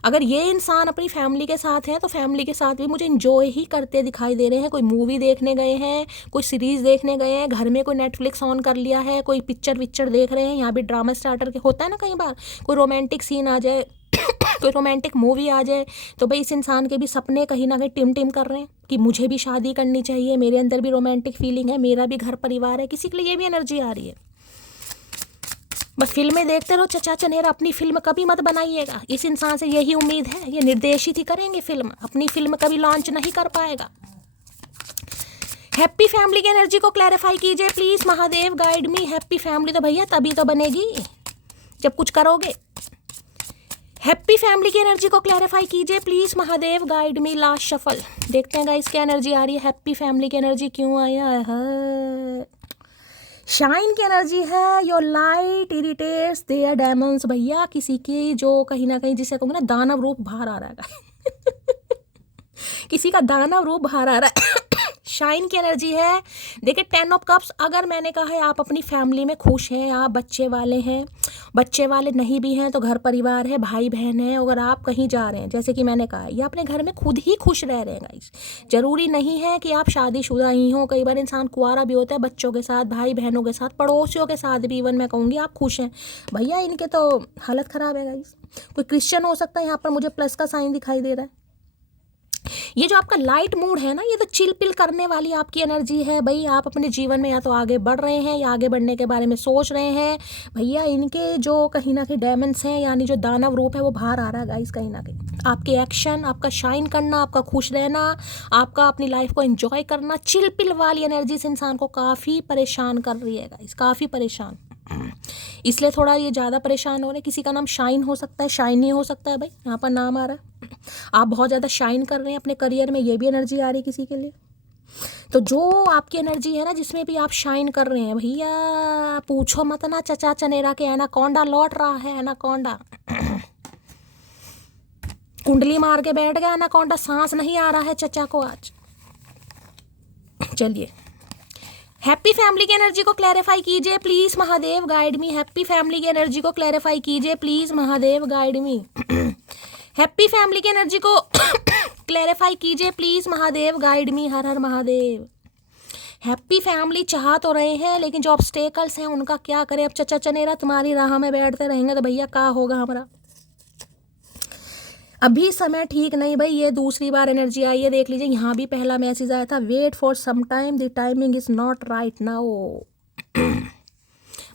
अगर ये इंसान अपनी फैमिली के साथ है तो फैमिली के साथ भी मुझे इंजॉय ही करते दिखाई दे रहे हैं। कोई मूवी देखने गए हैं, कोई सीरीज़ देखने गए हैं, घर में कोई नेटफ्लिक्स ऑन कर लिया है, कोई पिक्चर देख रहे हैं। यहाँ भी ड्रामा स्टार्टर के होता है ना, कई बार कोई रोमांटिक सीन आ जाए कोई रोमांटिक मूवी आ जाए, तो भाई इस इंसान के भी सपने कहीं ना कहीं टिम टिम कर रहे हैं कि मुझे भी शादी करनी चाहिए, मेरे अंदर भी रोमांटिक फीलिंग है, मेरा भी घर परिवार है। किसी के लिए ये भी एनर्जी आ रही है। बस फिल्में देखते रहो चचा चनेरा, अपनी फिल्म कभी मत बनाइएगा। इस इंसान से यही उम्मीद है, ये निर्देशित ही करेंगे फिल्म, अपनी फिल्म कभी लॉन्च नहीं कर पाएगा। हैप्पी फैमिली की एनर्जी को क्लैरिफाई कीजिए please Mahadev, guide me. Happy family तो भैया तभी तो बनेगी जब कुछ करोगे। हैप्पी फैमिली की एनर्जी को क्लैरिफाई कीजिए please Mahadev, guide me. Last shuffle देखते हैं गाइस क्या एनर्जी आ रही है। हैप्पी फैमिली की एनर्जी क्यों आया है? शाइन की एनर्जी है। Your light irritates their demons. भैया किसी की जो कहीं ना कहीं, जिसे कहूँगा ना, दानव रूप बाहर आ रहा है किसी का दानव रूप बाहर आ रहा है शाइन की एनर्जी है। देखिए 10 ऑफ कप्स, अगर मैंने कहा है आप अपनी फैमिली में खुश हैं, आप बच्चे वाले हैं, बच्चे वाले नहीं भी हैं तो घर परिवार है, भाई बहन है, अगर आप कहीं जा रहे हैं, जैसे कि मैंने कहा या अपने घर में खुद ही खुश रह रहे हैं गाइस, ज़रूरी नहीं है कि आप शादीशुदा ही हो। कई बार इंसान कुंवारा भी होता है, बच्चों के साथ, भाई बहनों के साथ, पड़ोसियों के साथ भी, इवन मैं कहूँगी आप खुश हैं। भैया इनके तो हालत ख़राब है गाइस। कोई क्रिश्चियन हो सकता है, यहाँ पर मुझे प्लस का साइन दिखाई दे रहा है। ये जो आपका लाइट मूड है ना, ये तो चिल पिल करने वाली आपकी एनर्जी है भाई। आप अपने जीवन में या तो आगे बढ़ रहे हैं या आगे बढ़ने के बारे में सोच रहे हैं। भैया इनके जो कहीं ना कहीं डायमंड्स हैं, यानी जो दानव रूप है, वो बाहर आ रहा है गाइस। कहीं ना कहीं आपके एक्शन, आपका शाइन करना, आपका खुश रहना, आपका अपनी लाइफ को एंजॉय करना, चिल पिल वाली एनर्जी इस इंसान को काफ़ी परेशान कर रही है गाइस, काफ़ी परेशान। इसलिए थोड़ा ये ज़्यादा परेशान हो रहे हैं। किसी का नाम शाइन हो सकता है, शाइनी हो सकता है भाई, यहाँ पर नाम आ रहा है। आप बहुत ज़्यादा शाइन कर रहे हैं अपने करियर में, ये भी एनर्जी आ रही है किसी के लिए। तो जो आपकी एनर्जी है ना, जिसमें भी आप शाइन कर रहे हैं, भैया पूछो मत ना, चचा चनेरा के एनाकोंडा लौट रहा है। एनाकोंडा कुंडली मार के बैठ गया एनाकोंडा, सांस नहीं आ रहा है चचा को आज। चलिए हैप्पी फैमिली की एनर्जी को क्लैरिफाई कीजिए please Mahadev, guide me. Happy family की एनर्जी को क्लैरिफाई कीजिए please Mahadev, guide me. Happy family की एनर्जी को क्लैरिफाई कीजिए प्लीज महादेव, गाइड मी। हर हर महादेव। हैप्पी फैमिली चाह तो रहे हैं, लेकिन जो ऑब्स्टेकल्स हैं उनका क्या करें। अब चचा चनेरा तुम्हारी राह में बैठते रहेंगे तो भैया क्या होगा हमारा। अभी समय ठीक नहीं भाई। ये दूसरी बार एनर्जी आई है, देख लीजिए। यहाँ भी पहला मैसेज आया था, wait for some time, the timing is not right now.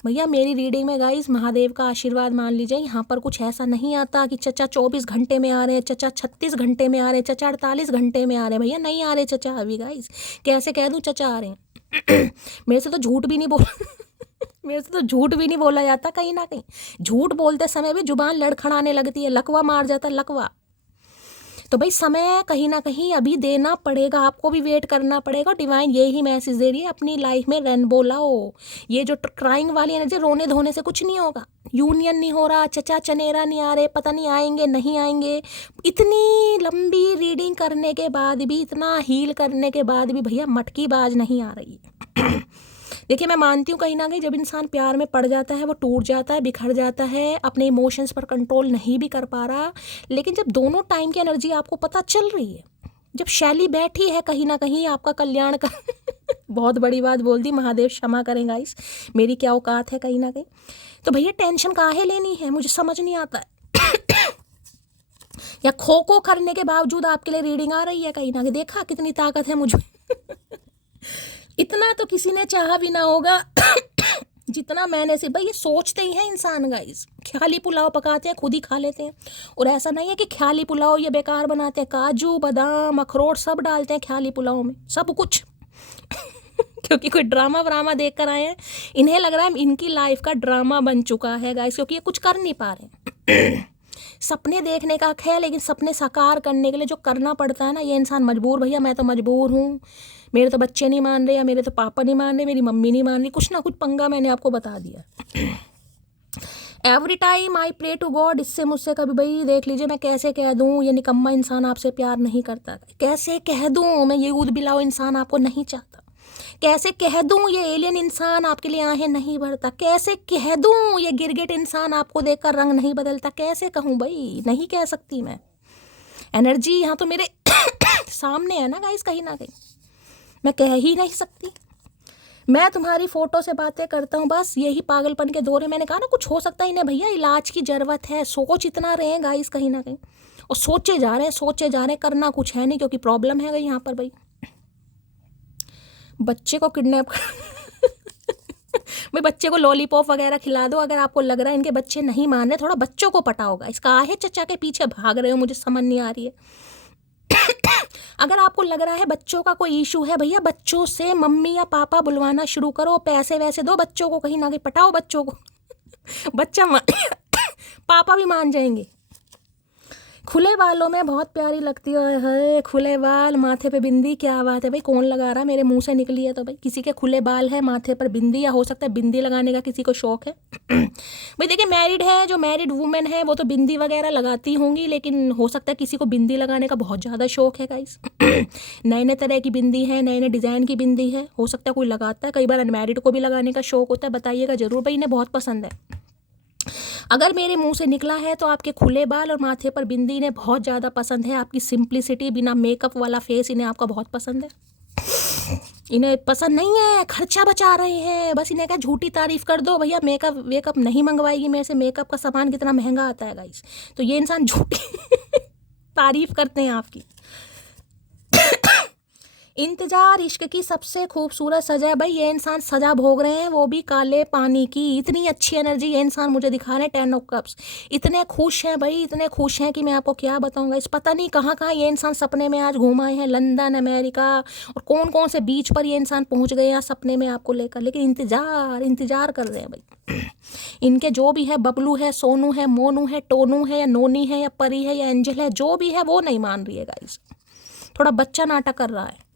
भैया मेरी रीडिंग में गाइस महादेव का आशीर्वाद मान लीजिए, यहाँ पर कुछ ऐसा नहीं आता कि चचा 24 घंटे में आ रहे हैं, चचा 36 घंटे में आ रहे हैं, चचा 48 घंटे में आ रहे हैं। भैया नहीं आ रहे चचा अभी गाइस, कैसे कह दूँ चचा आ रहे हैं। मेरे से तो झूठ भी नहीं बोल मेरे से तो झूठ भी नहीं बोला जाता, कहीं ना कहीं झूठ बोलते समय भी जुबान लड़खड़ाने लगती है, लकवा मार जाता है लकवा। तो भाई समय कहीं ना कहीं अभी देना पड़ेगा, आपको भी वेट करना पड़ेगा। डिवाइन यही मैसेज दे रही है, अपनी लाइफ में रेनबो लाओ। ये जो क्राइंग वाली एनर्जी, रोने धोने से कुछ नहीं होगा। यूनियन नहीं हो रहा, चचा चनेरा नहीं आ रहे, पता नहीं आएंगे नहीं आएंगे। इतनी लंबी रीडिंग करने के बाद भी, इतना हील करने के बाद भी भैया मटकी बाज नहीं आ रही है। देखिए मैं मानती हूँ कहीं ना कहीं जब इंसान प्यार में पड़ जाता है वो टूट जाता है, बिखर जाता है, अपने इमोशंस पर कंट्रोल नहीं भी कर पा रहा। लेकिन जब दोनों टाइम की एनर्जी आपको पता चल रही है, जब शैली बैठी है कहीं ना कहीं आपका कल्याण कर बहुत बड़ी बात बोल दी, महादेव क्षमा करें गाइस, मेरी क्या औकात है कहीं ना कहीं। तो भैया टेंशन काहे लेनी है, मुझे समझ नहीं आता है। या खो खो करने के बावजूद आपके लिए रीडिंग आ रही है कहीं ना कहीं, देखा कितनी ताकत है मुझे। इतना तो किसी ने चाहा भी ना होगा जितना मैंने से। भाई ये सोचते ही हैं इंसान गाइस, ख्याली पुलाव पकाते हैं खुद ही खा लेते हैं। और ऐसा नहीं है कि ख्याली पुलाव ये बेकार बनाते हैं, काजू बादाम अखरोट सब डालते हैं ख्याली पुलाव में, सब कुछ। क्योंकि कोई ड्रामा व्रामा देख कर आए हैं, इन्हें लग रहा है इनकी लाइफ का ड्रामा बन चुका है गाइस, क्योंकि ये कुछ कर नहीं पा रहे। सपने देखने का हक है, लेकिन सपने साकार करने के लिए जो करना पड़ता है ना, ये इंसान मजबूर। भैया मैं तो मजबूर हूँ, मेरे तो बच्चे नहीं मान रहे, या मेरे तो पापा नहीं मान रहे, मेरी मम्मी नहीं मान रही, कुछ ना कुछ पंगा मैंने आपको बता दिया। Every time I pray to God, इससे मुझसे कभी भाई देख लीजिए मैं कैसे कह दूँ ये निकम्मा इंसान आपसे प्यार नहीं करता, कैसे कह दूँ मैं ये ऊद बिलाओ इंसान आपको नहीं चाहता, कैसे कह दूँ ये एलियन इंसान आपके लिए आहें नहीं भरता, कैसे कह दूँ ये गिरगिट इंसान आपको देखकर रंग नहीं बदलता, कैसे कहूँ भाई, नहीं कह सकती मैं। एनर्जी यहाँ तो मेरे सामने है ना गाइस, कहीं ना कहीं मैं कह ही नहीं सकती। मैं तुम्हारी फोटो से बातें करता हूँ, बस यही पागलपन के दौरे। मैंने कहा ना कुछ हो सकता ही नहीं भैया, इलाज की ज़रूरत है। सोच इतना रहे हैं गाइस कहीं ना कहीं, और सोचे जा रहे हैं सोचे जा रहे हैं, करना कुछ है नहीं, क्योंकि प्रॉब्लम है यहाँ पर भाई। बच्चे को किडनैप भाई बच्चे को लॉलीपॉप वगैरह खिला दो। अगर आपको लग रहा है इनके बच्चे नहीं मान रहे, थोड़ा बच्चों को पटाओगा। इसका आहे चचा के पीछे भाग रहे हो, मुझे समझ नहीं आ रही है। अगर आपको लग रहा है बच्चों का कोई इशू है, भैया बच्चों से मम्मी या पापा बुलवाना शुरू करो, पैसे वैसे दो बच्चों को, कहीं ना कहीं पटाओ बच्चों को। बच्चा पापा भी मान जाएंगे। खुले बालों में बहुत प्यारी लगती है, खुले बाल माथे पे बिंदी, क्या बात है भाई, कौन लगा रहा, मेरे मुंह से निकली है तो भाई। किसी के खुले बाल है माथे पर बिंदी, या हो सकता है बिंदी लगाने का किसी को शौक है। भाई देखिए मैरिड है, जो मैरिड वुमेन है वो तो बिंदी वगैरह लगाती होंगी, लेकिन हो सकता है किसी को बिंदी लगाने का बहुत ज़्यादा शौक है गाइस। नए नए तरह की बिंदी है, नए नए डिज़ाइन की बिंदी है, हो सकता है कोई लगाता है। कई बार अनमैरिड को भी लगाने का शौक होता है, बताइएगा ज़रूर भाई, इन्हें बहुत पसंद है। अगर मेरे मुंह से निकला है तो आपके खुले बाल और माथे पर बिंदी इन्हें बहुत ज़्यादा पसंद है। आपकी सिंप्लिसिटी, बिना मेकअप वाला फेस इन्हें आपका बहुत पसंद है। इन्हें पसंद नहीं है, खर्चा बचा रहे हैं, बस इन्हें क्या झूठी तारीफ कर दो भैया, मेकअप वेकअप नहीं मंगवाएगी मेरे से। मेकअप का सामान कितना महंगा आता है गाइस, तो ये इंसान झूठी तारीफ करते हैं आपकी। इंतजार इश्क की सबसे खूबसूरत सजा। भाई ये इंसान सजा भोग रहे हैं, वो भी काले पानी की। इतनी अच्छी एनर्जी ये इंसान मुझे दिखा रहे हैं, 10 ऑफ कप्स। इतने खुश हैं भाई, इतने खुश हैं कि मैं आपको क्या बताऊंगा। इस पता नहीं कहाँ कहाँ ये इंसान सपने में आज घूम आए हैं, लंदन, अमेरिका, और कौन कौन से बीच पर ये इंसान पहुँच गए हैं सपने में आपको लेकर। लेकिन इंतजार कर रहे हैं भाई। इनके जो भी है, बबलू है, सोनू है, मोनू है, टोनू है, या नोनी है, या परी है, या एंजल है, जो भी है वो नहीं मान रही है गाइस, थोड़ा बच्चा नाटक कर रहा है।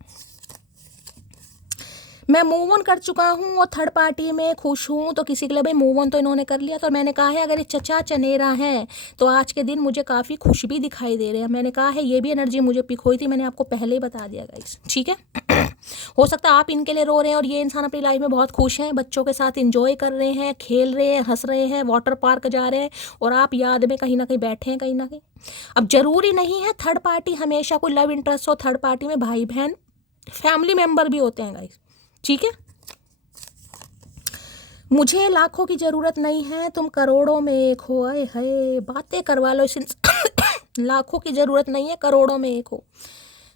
मैं मूव ऑन कर चुका हूँ और थर्ड पार्टी में खुश हूँ, तो किसी के लिए भाई मूव ऑन तो इन्होंने कर लिया। तो मैंने कहा है अगर ये चचा चनेरा हैं तो आज के दिन मुझे काफ़ी खुश भी दिखाई दे रहे हैं। मैंने कहा है ये भी एनर्जी मुझे पिक हुई थी, मैंने आपको पहले ही बता दिया गाइस, ठीक है। हो सकता है आप इनके लिए रो रहे हैं और ये इंसान अपनी लाइफ में बहुत खुश हैं, बच्चों के साथ इंजॉय कर रहे हैं, खेल रहे हैं, हंस रहे हैं, वाटर पार्क जा रहे हैं, और आप याद में कहीं ना कहीं बैठे हैं कहीं ना कहीं। अब जरूरी नहीं है थर्ड पार्टी हमेशा कोई लव इंटरेस्ट हो, थर्ड पार्टी में भाई बहन फैमिली मेम्बर भी होते हैं गाइस, ठीक है। मुझे लाखों की ज़रूरत नहीं है, तुम करोड़ों में एक हो। आए हाय, बातें करवा लो इस लाखों की ज़रूरत नहीं है, करोड़ों में एक हो।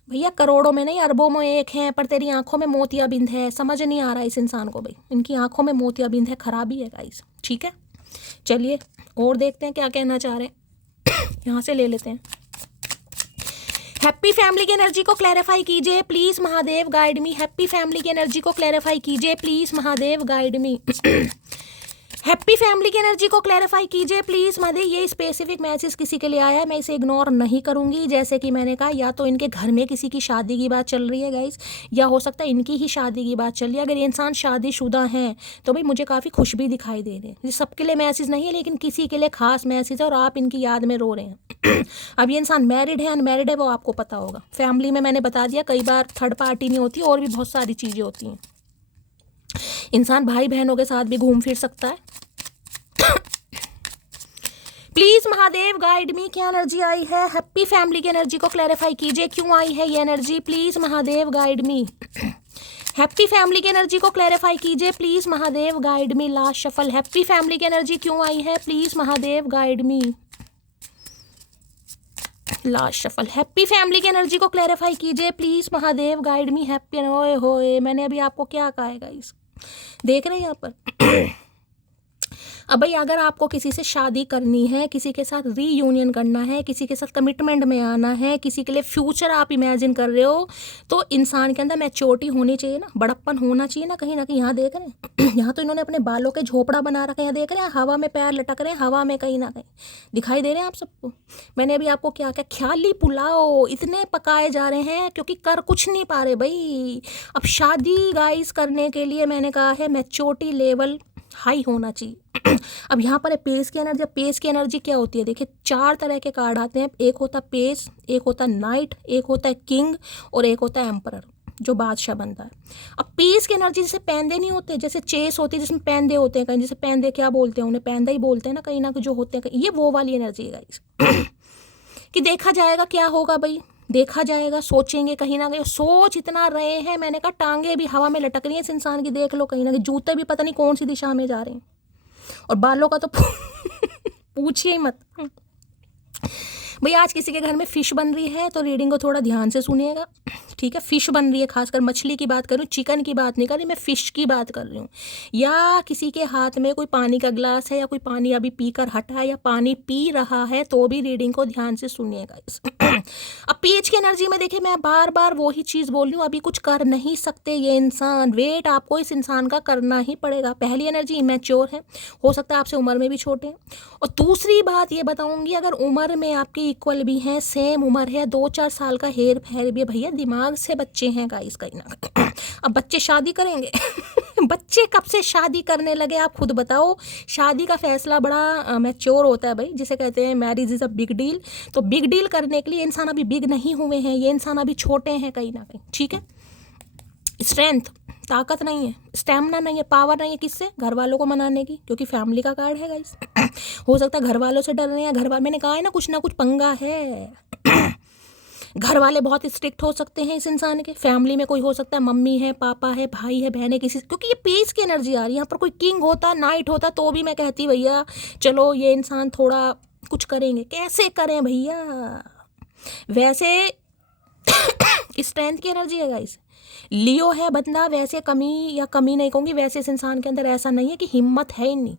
भैया करोड़ों में नहीं अरबों में एक हैं, पर तेरी आंखों में मोतियाबिंद है। समझ नहीं आ रहा इस इंसान को भाई, इनकी आंखों में मोतियाबिंद है, खराबी है गाइस। ठीक है, चलिए और देखते हैं क्या कहना चाह रहे हैं। यहाँ से ले लेते हैं। हैप्पी फैमिली की एनर्जी को क्लैरिफाई कीजिए please Mahadev, guide me. Happy family की एनर्जी को क्लैरिफाई कीजिए please Mahadev, guide me. Happy family की एनर्जी को क्लैरिफाई कीजिए प्लीज महादेव। ये स्पेसिफिक मैसेज किसी के लिए आया है, मैं इसे इग्नोर नहीं करूंगी। जैसे कि मैंने कहा, या तो इनके घर में किसी की शादी की बात चल रही है गाइस, या हो सकता है इनकी ही शादी की बात चल रही है। अगर ये इंसान शादीशुदा हैं तो भाई मुझे काफ़ी खुश भी दिखाई दे रहे हैं। ये सबके लिए मैसेज नहीं है, लेकिन किसी के लिए खास मैसेज है और आप इनकी याद में रो रहे हैं। अब ये इंसान मैरिड है अनमैरिड है वो आपको पता होगा। फैमिली में मैंने बता दिया कई बार थर्ड पार्टी नहीं होती, और भी बहुत सारी चीज़ें होती हैं। इंसान भाई बहनों के साथ भी घूम फिर सकता है। प्लीज महादेव गाइड मी, क्या एनर्जी आई है? हैप्पी फैमिली की एनर्जी को क्लैरिफाई कीजिए, क्यों आई है ये energy? Please Mahadev guide me. Happy family की एनर्जी को क्लैरिफाई कीजिए please Mahadev, guide me. Last shuffle, happy family की एनर्जी क्यों आई है? Please Mahadev guide me. Last shuffle, happy family की एनर्जी को क्लैरिफाई कीजिए please Mahadev, guide me. Happy, ओए होए, मैंने अभी आपको क्या कहा है गाइस, देख रहे हैं यहाँ पर। अब भाई अगर आपको किसी से शादी करनी है, किसी के साथ रीयूनियन करना है, किसी के साथ कमिटमेंट में आना है, किसी के लिए फ्यूचर आप इमेजिन कर रहे हो, तो इंसान के अंदर मैच्योरिटी होनी चाहिए ना, बड़प्पन होना चाहिए ना कहीं ना कहीं। यहाँ देख रहे हैं, यहाँ तो इन्होंने अपने बालों के झोपड़ा बना रखा है। यहाँ देख रहे हैं हवा में पैर लटक रहे हैं, हवा में कहीं ना कहीं दिखाई दे रहे हैं आप सबको। मैंने अभी आपको क्या क्या ख्याली पुलाव इतने पकाए जा रहे हैं क्योंकि कर कुछ नहीं पा रहे भाई। अब शादी गाइस करने के लिए मैंने कहा है मैच्योरिटी लेवल हाई होना चाहिए। अब यहाँ पर है पेस की एनर्जी। पेस की एनर्जी क्या होती है? देखिए 4 तरह के कार्ड आते हैं, एक होता है पेस, एक होता है नाइट, एक होता है किंग और एक होता है एम्परर, जो बादशाह बनता है। अब पेस की एनर्जी जैसे पैंदे नहीं होते, जैसे चेस होती है जिसमें पैंदे होते हैं, कहीं जैसे पैंदे क्या बोलते हैं उन्हें, पैंदा ही बोलते हैं ना कहीं ना कहीं जो होते हैं, ये वो वाली एनर्जी है गाइस। कि देखा जाएगा क्या होगा भाई, देखा जाएगा, सोचेंगे कहीं ना कहीं। सोच इतना रहे हैं, मैंने कहा टांगे भी हवा में लटक रही है इस इंसान की, देख लो कहीं ना कहीं। जूते भी पता नहीं कौन सी दिशा में जा रहे हैं, और बालों का तो पूछिए ही मत भाई। आज किसी के घर में फिश बन रही है तो रीडिंग को थोड़ा ध्यान से सुनिएगा, ठीक है। फिश बन रही है, खासकर मछली की बात कर रही हूँ, चिकन की बात नहीं कर रही मैं, फिश की बात कर रही हूँ। या किसी के हाथ में कोई पानी का ग्लास है, या कोई पानी अभी पीकर हटा है, या पानी पी रहा है, तो भी रीडिंग को ध्यान से सुनिएगा। अब पेज की एनर्जी में देखिए, मैं बार बार वही चीज़ बोल रही हूँ, अभी कुछ कर नहीं सकते ये इंसान। वेट आपको इस इंसान का करना ही पड़ेगा। पहली एनर्जी इमेच्योर है, हो सकता है आपसे उम्र में भी छोटे हैं। और दूसरी बात ये बताऊंगी, अगर उम्र में आपके इक्वल भी हैं, सेम उम्र है, 2-4 साल का हेर फेर भी है, भैया दिमाग से बच्चे हैं गाइस कहीं ना कहीं। अब बच्चे शादी करेंगे बच्चे कब से शादी करने लगे आप खुद बताओ। शादी का फैसला बड़ा मैच्योर होता है भाई, जिसे कहते हैं marriage is a big deal. तो बिग डील करने के लिए इंसान अभी बिग नहीं हुए हैं, ये इंसान अभी छोटे हैं कहीं ना कहीं, ठीक है। स्ट्रेंथ, ताकत नहीं है, स्टैमिना नहीं है, पावर नहीं है, किससे? घर वालों को मनाने की, क्योंकि फैमिली का कार्ड है गाइस। हो सकता है घर वालों से डर रहे हैं, घर वाले, मैंने कहा है ना कुछ पंगा है। घर वाले बहुत स्ट्रिक्ट हो सकते हैं इस इंसान के। फैमिली में कोई हो सकता है मम्मी है, पापा है, भाई है, बहन है, किसी, क्योंकि ये पेज की एनर्जी आ रही है। यहाँ पर कोई किंग होता, नाइट होता, तो भी मैं कहती भैया चलो ये इंसान थोड़ा कुछ करेंगे। कैसे करें भैया? वैसे स्ट्रेंथ की एनर्जी है गाइस, लियो है बंदा। वैसे कमी या कमी नहीं कहूँगी, वैसे इस इंसान के अंदर ऐसा नहीं है कि हिम्मत है ही नहीं,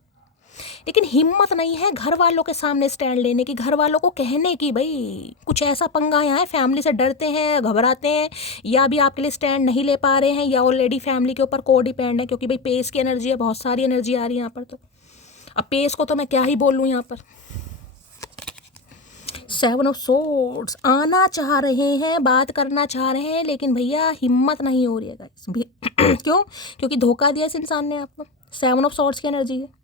लेकिन हिम्मत नहीं है घर वालों के सामने स्टैंड लेने की, घर वालों को कहने की भाई कुछ ऐसा पंगा यहाँ है। फैमिली से डरते हैं, घबराते हैं, या भी आपके लिए स्टैंड नहीं ले पा रहे हैं, या ऑलरेडी फैमिली के ऊपर को डिपेंड है, क्योंकि भाई पेस की एनर्जी है, बहुत सारी एनर्जी आ रही है यहाँ पर। तो अब पेस को तो मैं क्या ही बोल लूँ यहाँ पर। 7 ऑफ सोर्ड्स आना चाह रहे हैं, बात करना चाह रहे हैं, लेकिन भैया हिम्मत नहीं हो रही है गाइस। क्यों? क्योंकि धोखा दिया इस इंसान ने आपको। 7 ऑफ सोर्ड्स की एनर्जी है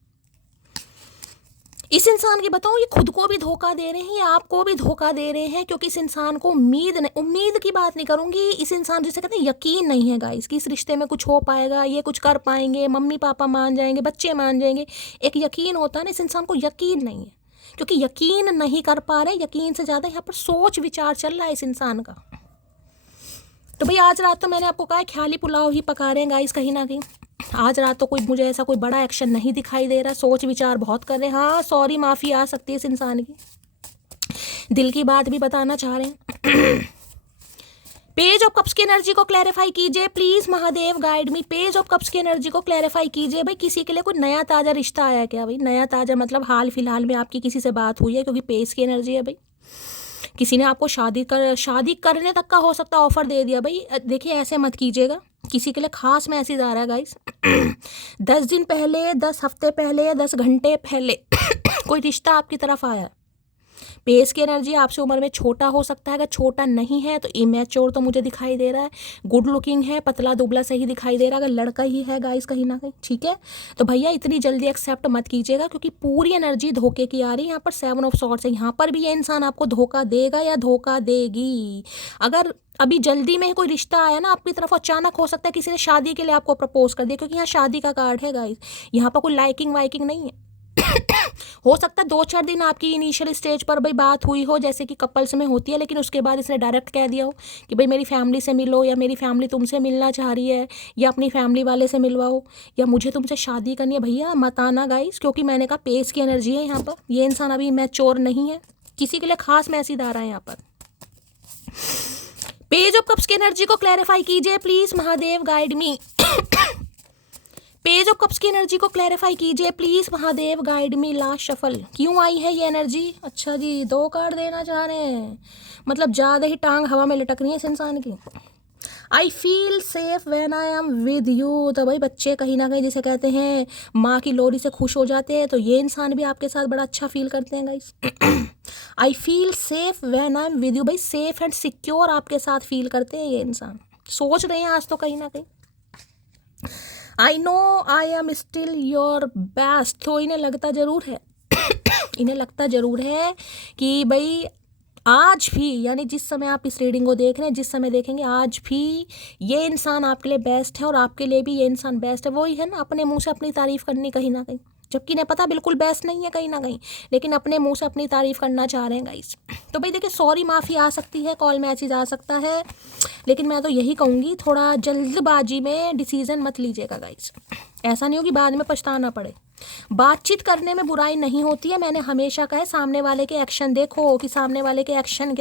इस इंसान की। बताओ, ये खुद को भी धोखा दे रहे हैं, या आपको भी धोखा दे रहे हैं, क्योंकि इस इंसान को उम्मीद की बात नहीं करूंगी, इस इंसान जिसे कहते हैं यकीन नहीं है गाइस कि इस रिश्ते में कुछ हो पाएगा, ये कुछ कर पाएंगे, मम्मी पापा मान जाएंगे, बच्चे मान जाएंगे। एक यकीन होता है ना, इस इंसान को यकीन नहीं है, क्योंकि यकीन नहीं कर पा रहे। यकीन से ज़्यादा यहाँ पर सोच विचार चल रहा है इस इंसान का। तो भाई आज रात तो मैंने आपको कहा ख्याली पुलाव ही पका रहे हैं गाइस कहीं ना कहीं। आज रात तो कोई मुझे ऐसा कोई बड़ा एक्शन नहीं दिखाई दे रहा, सोच विचार बहुत कर रहे हैं। हाँ सॉरी, माफ़ी आ सकती है इस इंसान की, दिल की बात भी बताना चाह रहे हैं। पेज ऑफ कप्स की एनर्जी को क्लैरिफाई कीजिए please, Mahadev guide me. Page of cups की एनर्जी को क्लैरिफाई कीजिए। भाई किसी के लिए कोई नया ताजा रिश्ता आया क्या? भाई नया ताजा मतलब हाल फिलहाल में आपकी किसी से बात हुई है? क्योंकि पेज की एनर्जी है भाई, किसी ने आपको शादी करने तक का हो सकता है ऑफर दे दिया। भाई देखिए ऐसे मत कीजिएगा, किसी के लिए खास मैसेज आ रहा है गाइस। 10 दिन पहले, 10 हफ्ते पहले, 10 घंटे पहले कोई रिश्ता आपकी तरफ आया। पेस की एनर्जी आपसे उम्र में छोटा हो सकता है, अगर छोटा नहीं है तो इमेच्योर तो मुझे दिखाई दे रहा है। गुड लुकिंग है, पतला दुबला सही दिखाई दे रहा है, अगर लड़का ही है गाइस कहीं ना कहीं, ठीक है। तो भैया इतनी जल्दी एक्सेप्ट मत कीजिएगा, क्योंकि पूरी एनर्जी धोखे की आ रही है। यहाँ पर 7 ऑफ सॉर्ड्स है, यहाँ पर भी ये इंसान आपको धोखा देगा या धोखा देगी। अगर अभी जल्दी में ही कोई रिश्ता आया ना आपकी तरफ, अचानक हो सकता है किसी ने शादी के लिए आपको प्रपोज कर दिया, क्योंकि यहाँ शादी का कार्ड है गाइस, यहाँ पर कोई लाइकिंग वाइकिंग नहीं है। हो सकता है 2-4 दिन आपकी इनिशियल स्टेज पर भाई बात हुई हो, जैसे कि कपल्स में होती है, लेकिन उसके बाद इसने डायरेक्ट कह दिया हो कि भाई मेरी फैमिली से मिलो, या मेरी फैमिली तुमसे मिलना चाह रही है, या अपनी फैमिली वाले से मिलवाओ, या मुझे तुमसे शादी करनी है। भैया मत आना गाइस, क्योंकि मैंने कहा पेस की एनर्जी है यहाँ पर। ये इंसान अभी मैच्योर नहीं है, किसी के लिए खास मैसेज आ रहा है यहाँ पर। पेज ऑफ कप्स की एनर्जी को क्लैरिफाई कीजिए please, Mahadev guide me. Page of cups की एनर्जी को क्लैरिफाई कीजिए please, Mahadev guide me. Last shuffle क्यों आई है ये एनर्जी? अच्छा जी, 2 कार्ड देना चाह रहे हैं, मतलब ज़्यादा ही टांग हवा में लटक रही है इस इंसान की। I feel safe when I am with you. तो भाई बच्चे कहीं ना कहीं जिसे कहते हैं माँ की लोरी से खुश हो जाते हैं, तो ये इंसान भी आपके साथ बड़ा अच्छा फील करते हैं guys. I feel safe when I am with you. भाई सेफ एंड सिक्योर आपके साथ फील करते हैं ये इंसान, सोच रहे हैं आज तो कहीं ना कहीं। I know I am still your best. तो इन्हें लगता ज़रूर है इन्हें लगता ज़रूर है कि भाई आज भी, यानी जिस समय आप इस रीडिंग को देख रहे हैं, जिस समय देखेंगे, आज भी ये इंसान आपके लिए बेस्ट है, और आपके लिए भी ये इंसान बेस्ट है। वही है ना, अपने मुंह से अपनी तारीफ़ करनी कहीं ना कहीं, जबकि इन्हें पता बिल्कुल बेस्ट नहीं है कहीं ना कहीं, लेकिन अपने मुंह से अपनी तारीफ़ करना चाह रहे हैं गाइस। तो भाई देखिए, सॉरी माफ़ी आ सकती है, कॉल मैसेज आ सकता है, लेकिन मैं तो यही कहूँगी थोड़ा जल्दबाजी में डिसीज़न मत लीजिएगा गाइस। ऐसा नहीं हो कि बाद में पछताना पड़े। बातचीत करने में बुराई नहीं होती है, मैंने हमेशा कहा है। सामने वाले के एक्शन देखो कि सामने वाले के एक्शन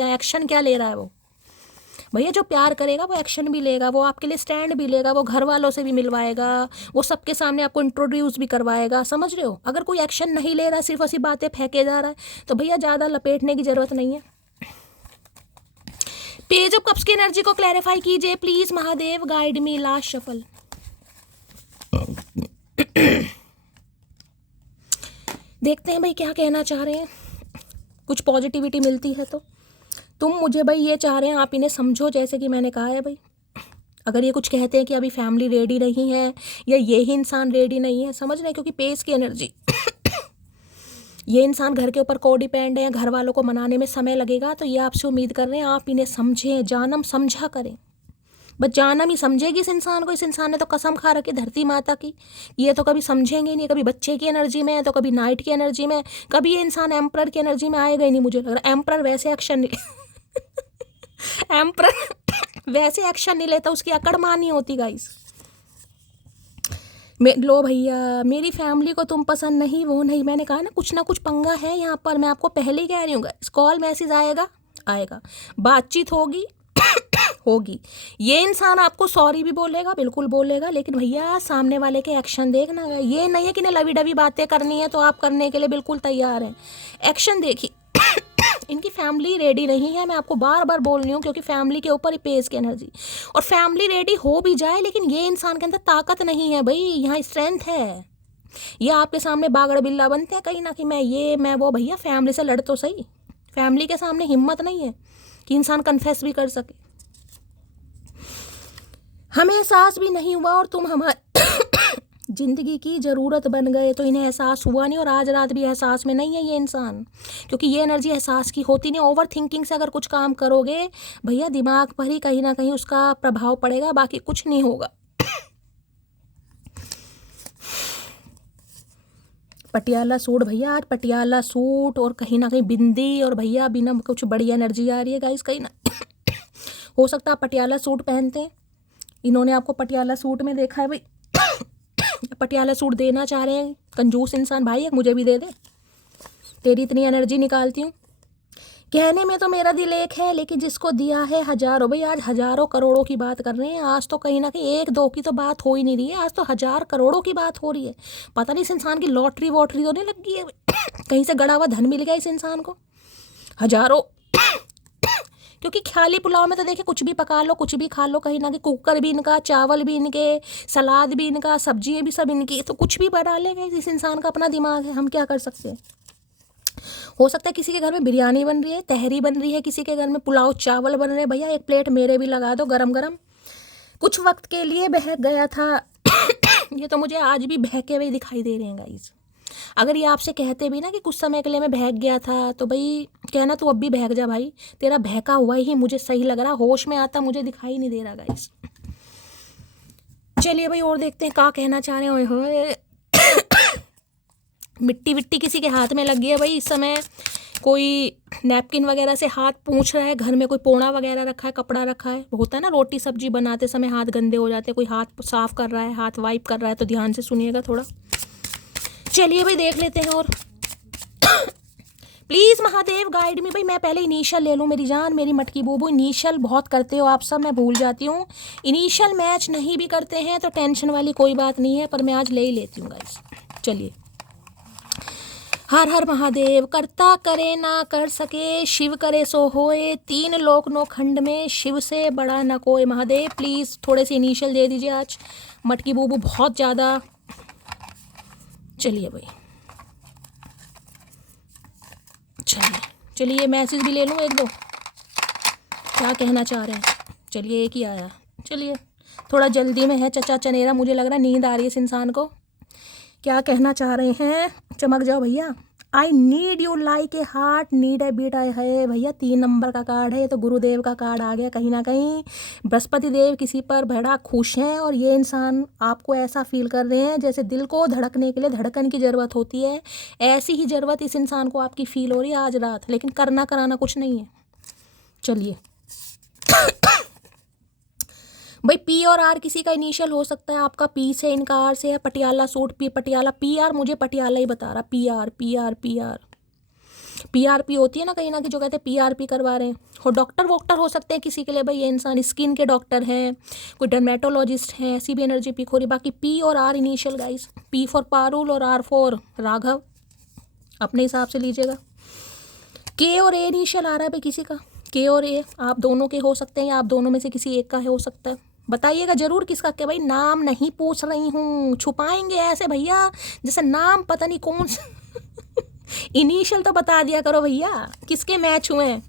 क्या ले रहा है वो। भैया जो प्यार करेगा वो एक्शन भी लेगा, वो आपके लिए स्टैंड भी लेगा, वो घर वालों से भी मिलवाएगा, वो सबके सामने आपको इंट्रोड्यूस भी करवाएगा, समझ रहे हो। अगर कोई एक्शन नहीं ले रहा है, सिर्फ ऐसी बातें फेंके जा रहा है, तो भैया ज़्यादा लपेटने की ज़रूरत नहीं है। पेज ऑफ कप्स की एनर्जी को क्लैरिफाई कीजिए please, Mahadev guide me. Last shuffle. देखते हैं भाई क्या कहना चाह रहे हैं, कुछ पॉजिटिविटी मिलती है तो। तुम मुझे भाई ये चाह रहे हैं, आप इन्हें समझो जैसे कि मैंने कहा है भाई। अगर ये कुछ कहते हैं कि अभी फैमिली रेडी नहीं है, या ये ही इंसान रेडी नहीं है, समझ रहे हैं, क्योंकि पेस की एनर्जी ये इंसान घर के ऊपर को डिपेंड है, घर वालों को मनाने में समय लगेगा, तो ये आपसे उम्मीद कर रहे हैं आप इन्हें समझें, जानम समझा करें। बस जानम ही समझेगी इस इंसान को। इस इंसान ने तो कसम खा रखी धरती माता की, ये तो कभी समझेंगे नहीं। कभी बच्चे की एनर्जी में है, तो कभी नाइट की एनर्जी में, कभी ये इंसान एम्प्रर की एनर्जी में आएगा ही नहीं मुझे लग रहा। एम्प्रर वैसे एक्शन नहीं एम्प्रर वैसे एक्शन नहीं लेता, उसकी अकड़ मानी होती गाइस। लो भैया, मेरी फैमिली को तुम पसंद नहीं, वो नहीं, मैंने कहा ना कुछ पंगा है यहाँ पर। मैं आपको पहले ही कह रही हूँ, कॉल मैसेज आएगा, बातचीत होगी होगी। ये इंसान आपको सॉरी भी बोलेगा, बिल्कुल बोलेगा, लेकिन भैया सामने वाले के एक्शन देखना। ये नहीं है कि लवी डवी बातें करनी है तो आप करने के लिए बिल्कुल तैयार हैं। एक्शन देखिए। इनकी फैमिली रेडी नहीं है, मैं आपको बार बार बोल रही हूँ, क्योंकि फैमिली के ऊपर ही पेस की एनर्जी। और फैमिली रेडी हो भी जाए, लेकिन ये इंसान के अंदर ताकत नहीं है भाई, यहाँ स्ट्रेंथ है। ये आपके सामने बागड़ बिल्ला बनते हैं कहीं ना कि मैं वो। भैया फैमिली से लड़ तो सही, फैमिली के सामने हिम्मत नहीं है कि इंसान कन्फेस भी कर सके। हमें एहसास भी नहीं हुआ और तुम हमारी जिंदगी की ज़रूरत बन गए, तो इन्हें एहसास हुआ नहीं, और आज रात भी एहसास में नहीं है ये इंसान, क्योंकि ये एनर्जी एहसास की होती नहीं। ओवर थिंकिंग से अगर कुछ काम करोगे भैया, दिमाग पर ही कहीं ना कहीं उसका प्रभाव पड़ेगा, बाकी कुछ नहीं होगा। पटियाला सूट भैया, आज पटियाला सूट और कहीं ना कहीं बिंदी, और भैया बिना कुछ बड़ी एनर्जी आ रही है गाइस कहीं ना। हो सकता है पटियाला सूट पहनते हैं, इन्होंने आपको पटियाला सूट में देखा है भाई। पटियाला सूट देना चाह रहे हैं, कंजूस इंसान भाई, मुझे भी दे दे, तेरी इतनी एनर्जी निकालती हूँ कहने में तो मेरा दिल एक है, लेकिन जिसको दिया है हजारों। भाई आज हजारों करोड़ों की बात कर रहे हैं। आज तो कहीं ना कहीं एक दो की तो बात हो ही नहीं रही है, आज तो हजार करोड़ों की बात हो रही है। पता नहीं इस इंसान की लॉटरी वॉटरी तो नहीं लग गई है कहीं से गड़ा हुआ धन मिल गया इस इंसान को, हजारों क्योंकि ख्याली पुलाव में तो देखिए कुछ भी पका लो, कुछ भी खा लो, कहीं ना कहीं कुकर भी इनका, चावल भी इनके, सलाद भी इनका, सब्जियाँ भी सब इनकी, तो कुछ भी बना लेगा। इस इंसान का अपना दिमाग है, हम क्या कर सकते हैं। हो सकता है किसी के घर में बिरयानी बन रही है, तहरी बन रही है, किसी के घर में पुलाव चावल बन रहे हैं, भैया एक प्लेट मेरे भी लगा दो गरम गरम। कुछ वक्त के लिए बहक गया था ये तो मुझे आज भी बहके हुए दिखाई दे रहे हैं गाइस। अगर ये आपसे कहते भी ना कि कुछ समय के लिए मैं बहक गया था, तो भाई कहना तू अब भी बहक जा भाई, तेरा बहका हुआ ही मुझे सही लग रहा, होश में आता मुझे दिखाई नहीं दे रहा गाइस। चलिए भाई और देखते हैं क्या कहना चाह रहे हैं। ओए मिट्टी विट्टी किसी के हाथ में लग गई है भाई इस समय, कोई नैपकिन वगैरह से हाथ पूछ रहा है, घर में कोई पोना वगैरह रखा है, कपड़ा रखा है, होता है ना रोटी सब्जी बनाते समय हाथ गंदे हो जाते हैं, कोई हाथ साफ कर रहा है, हाथ वाइप कर रहा है, तो ध्यान से सुनिएगा थोड़ा। चलिए भाई देख लेते हैं और प्लीज़ महादेव गाइड में। भाई मैं पहले इनिशियल ले लूँ मेरी जान, मेरी मटकी बूबू। इनिशियल बहुत करते हो आप सब, मैं भूल जाती हूँ। इनिशियल मैच नहीं भी करते हैं तो टेंशन वाली कोई बात नहीं है, पर मैं आज ले ही लेती हूँ गाइस। चलिए, हर हर महादेव। करता करे ना कर सके, शिव करे सो होए, तीन लोक नो खंड में, शिव से बड़ा ना कोई। महादेव प्लीज़ थोड़े से इनिशियल दे दीजिए आज, मटकी बूबू बहुत ज़्यादा। चलिए भाई, चलिए मैसेज भी ले लूँ एक दो, क्या कहना चाह रहे हैं। चलिए एक ही आया, चलिए थोड़ा जल्दी में है चचा चनेरा, मुझे लग रहा है नींद आ रही है इस इंसान को। क्या कहना चाह रहे हैं, चमक जाओ भैया। I need you like a heart, need a beat आई है भैया। 3 नंबर का कार्ड है ये तो, गुरुदेव का कार्ड आ गया कहीं ना कहीं। बृहस्पति देव किसी पर बड़ा खुश हैं, और ये इंसान आपको ऐसा फील कर रहे हैं जैसे दिल को धड़कने के लिए धड़कन की ज़रूरत होती है, ऐसी ही ज़रूरत इस इंसान को आपकी फील हो रही है आज रात, लेकिन करना कराना कुछ नहीं है। चलिए भाई, पी और आर किसी का इनिशियल हो सकता है, आपका पी से इनका आर से है। Patiala suit, P Patiala, P R मुझे पटियाला ही बता रहा। P R P R P R P R P होती है ना कहीं ना कहीं, जो कहते हैं पी आर पी करवा रहे हैं। और डॉक्टर वॉक्टर हो सकते हैं किसी के लिए भाई, ये इंसान स्किन के डॉक्टर हैं, कोई डर्मेटोलॉजिस्ट हैं, ऐसी भी एनर्जी पिक हो रही। बाकी पी और R initial guys, P for Parul और आर फॉर राघव, अपने हिसाब से लीजिएगा। के और ए इनिशियल आ रहा है भाई किसी का, के और ए आप दोनों के हो सकते हैं, या आप दोनों में से किसी एक का हो सकता है। बताइएगा जरूर किसका क्या। भाई नाम नहीं पूछ रही हूँ, छुपाएंगे ऐसे भैया जैसे नाम पता नहीं कौन सा इनिशियल तो बता दिया करो भैया, किसके मैच हुए हैं।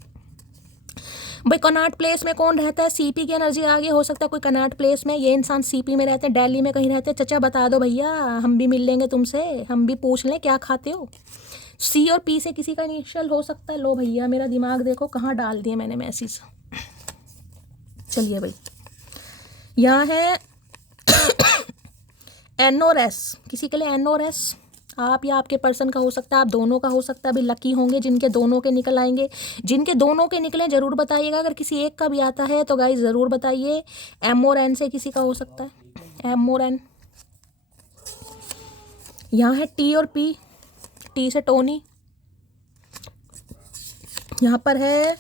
भाई कनॉट प्लेस में कौन रहता है, सीपी की एनर्जी आगे हो सकता है कोई कनॉट प्लेस में। ये इंसान सीपी में रहते हैं, दिल्ली में कहीं रहते हैं। चचा बता दो भैया, हम भी मिल लेंगे तुमसे, हम भी पूछ लें क्या खाते हो। सी और पी से किसी का इनिशियल हो सकता है। लो भैया मेरा दिमाग देखो कहाँ डाल दिए मैंने मैसेज। चलिए भाई, यहाँ है एन और एस, किसी के लिए एन और एस आप या आपके पर्सन का हो सकता है, आप दोनों का हो सकता है। अभी लकी होंगे जिनके दोनों के निकल आएंगे, जिनके दोनों के निकले ज़रूर बताइएगा। अगर किसी एक का भी आता है तो गाइस ज़रूर बताइए। एम और एन से किसी का हो सकता है, एम और एन। यहाँ है टी और पी, टी से टोनी। यहाँ पर है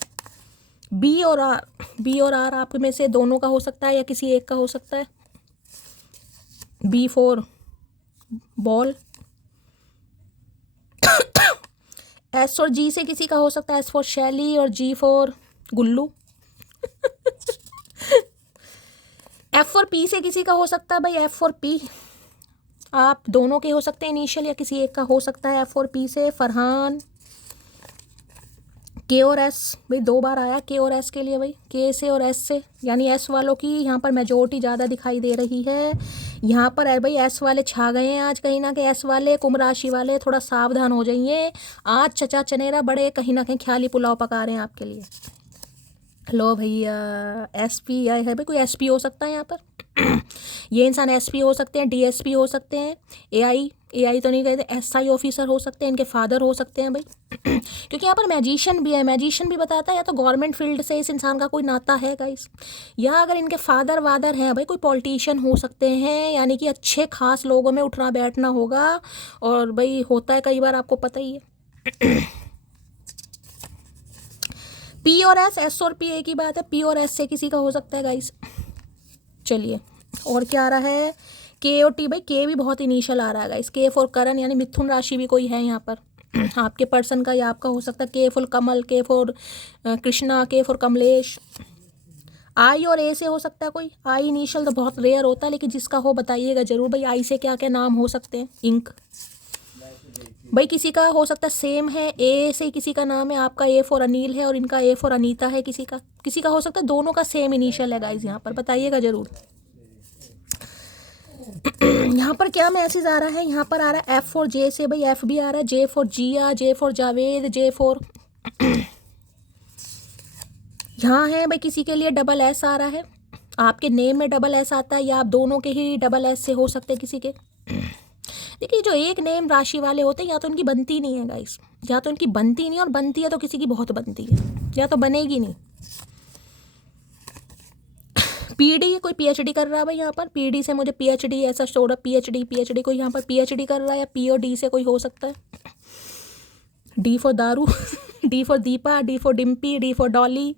बी और आर, बी और आर आप में से दोनों का हो सकता है या किसी एक का हो सकता है। B for ball. एस और जी से किसी का हो सकता है, एस फॉर शैली और जी फॉर गुल्लू। एफ और पी से किसी का हो सकता है भाई, एफ और पी आप दोनों के हो सकते हैं इनिशियल, या किसी एक का हो सकता है। एफ और पी से फरहान। के और एस भाई 2 बार आया के और एस के लिए भाई, के से और एस से, यानी एस वालों की यहाँ पर मेजोरिटी ज़्यादा दिखाई दे रही है। यहाँ पर है भाई एस वाले छा गए हैं आज कहीं ना कहीं। एस वाले, कुंभ राशि वाले थोड़ा सावधान हो जाइए। आज चचा चनेरा बड़े कहीं ना कहीं ख्याली पुलाव पका रहे हैं आपके लिए। लो भैया, एस पी आए है भाई, कोई एस पी हो सकता है यहाँ पर ये इंसान एस पी हो सकते हैं, डी एस पी हो सकते हैं, ए आई तो नहीं कहते, एस आई ऑफिसर हो सकते हैं, इनके फादर हो सकते हैं भाई क्योंकि यहाँ पर मैजिशियन भी है, मैजिशियन भी बताता है या तो गवर्नमेंट फील्ड से इस इंसान का कोई नाता है गाइस, या अगर इनके फादर वादर हैं भाई कोई पॉलिटिशियन हो सकते हैं, यानी कि अच्छे खास लोगों में उठना बैठना होगा। और भाई होता है कई बार, आपको पता ही है पी और एस और पी एक ही बात है, पी और एस से किसी का हो सकता है गाइस। चलिए और क्या आ रहा है, के और टी। भाई के भी बहुत इनिशियल आ रहा है गाइस। के फॉर करण, यानी मिथुन राशि भी कोई है यहाँ पर आपके पर्सन का या आपका हो सकता है। के फॉर कमल, के फॉर कृष्णा, के फॉर कमलेश। आई और ए से हो सकता है कोई। आई इनिशियल तो बहुत रेयर होता है, लेकिन जिसका हो बताइएगा जरूर भाई। आई से क्या क्या नाम हो सकते हैं। इंक भाई किसी का हो सकता है सेम है। ए से किसी का नाम है, आपका ए फॉर अनिल है और इनका ए फॉर अनीता है। किसी का हो सकता है दोनों का सेम इनिशियल है गाइज, यहाँ पर बताइएगा जरूर। यहाँ पर क्या मैसेज आ रहा है, यहाँ पर आ रहा है एफ फॉर जे से। भाई एफ भी आ रहा है। J for Jiya, J for Javed, J for यहाँ है भाई किसी के लिए डबल एस आ रहा है। आपके नेम में डबल एस आता है या आप दोनों के ही डबल एस से हो सकते हैं किसी के। देखिए जो एक नेम राशि वाले होते हैं या तो उनकी बनती नहीं है गाइस, या तो उनकी बनती नहीं, और बनती है तो किसी की बहुत बनती है, या तो बनेगी नहीं। पीडी, कोई पीएचडी कर रहा है भाई यहाँ पर। पीडी से मुझे पीएचडी ऐसा शो रहा, पीएचडी कोई यहाँ पर पीएचडी कर रहा है, या पी और डी से कोई हो सकता है। डी फॉर दारू D for Deepa, D for Dimpy, D for Dolly.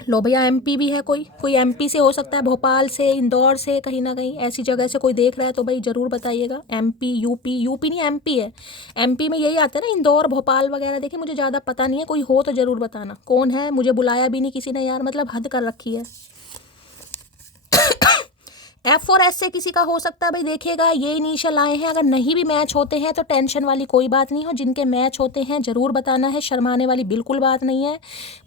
लो भैया एमपी भी है कोई एमपी से हो सकता है, भोपाल से, इंदौर से, कहीं ना कहीं ऐसी जगह से कोई देख रहा है तो भाई ज़रूर बताइएगा। एमपी, यूपी नहीं एमपी है। एमपी में यही आता है ना, इंदौर, भोपाल वगैरह। देखिए मुझे ज़्यादा पता नहीं है, कोई हो तो ज़रूर बताना कौन है। मुझे बुलाया भी नहीं किसी ने यार, मतलब हद कर रखी है। एफ और एस से किसी का हो सकता है भाई। देखिएगा ये इनिशियल आए हैं, अगर नहीं भी मैच होते हैं तो टेंशन वाली कोई बात नहीं हो। जिनके मैच होते हैं ज़रूर बताना है, शर्माने वाली बिल्कुल बात नहीं है।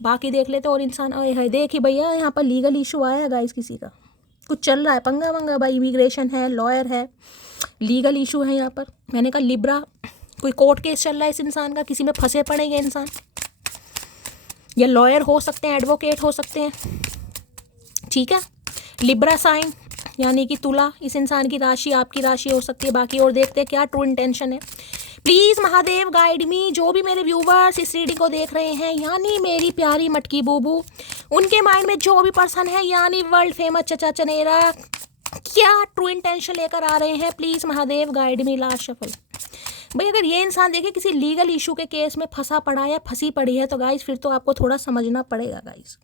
बाकी देख लेते और इंसान है। देखिए भैया यहाँ पर लीगल इशू आया है गाइस, किसी का कुछ चल रहा है पंगा वंगा भाई। इमिग्रेशन है, लॉयर है, लीगल इशू है यहाँ पर। मैंने कहा लिब्रा, कोई कोर्ट केस चल रहा है इस इंसान का, किसी में फंसे पड़ेंगे इंसान। या लॉयर हो सकते हैं, एडवोकेट हो सकते हैं, ठीक है। लिब्रा साइन यानी कि तुला, इस इंसान की राशि आपकी राशि हो सकती है। बाकी और देखते हैं क्या ट्रू इंटेंशन है। प्लीज़ महादेव गाइड मी। जो भी मेरे व्यूवर्स इस रीडिंग को देख रहे हैं, यानी मेरी प्यारी मटकी बूबू, उनके माइंड में जो भी पर्सन है, यानी वर्ल्ड फेमस चचा चनेरा, क्या ट्रू इंटेंशन लेकर आ रहे हैं, please Mahadev guide me. Last shuffle भाई। अगर ये इंसान देखिए किसी लीगल इशू के केस में फंसा पड़ा या फंसी पड़ी है तो गाइस फिर तो आपको थोड़ा समझना पड़ेगा गाइस।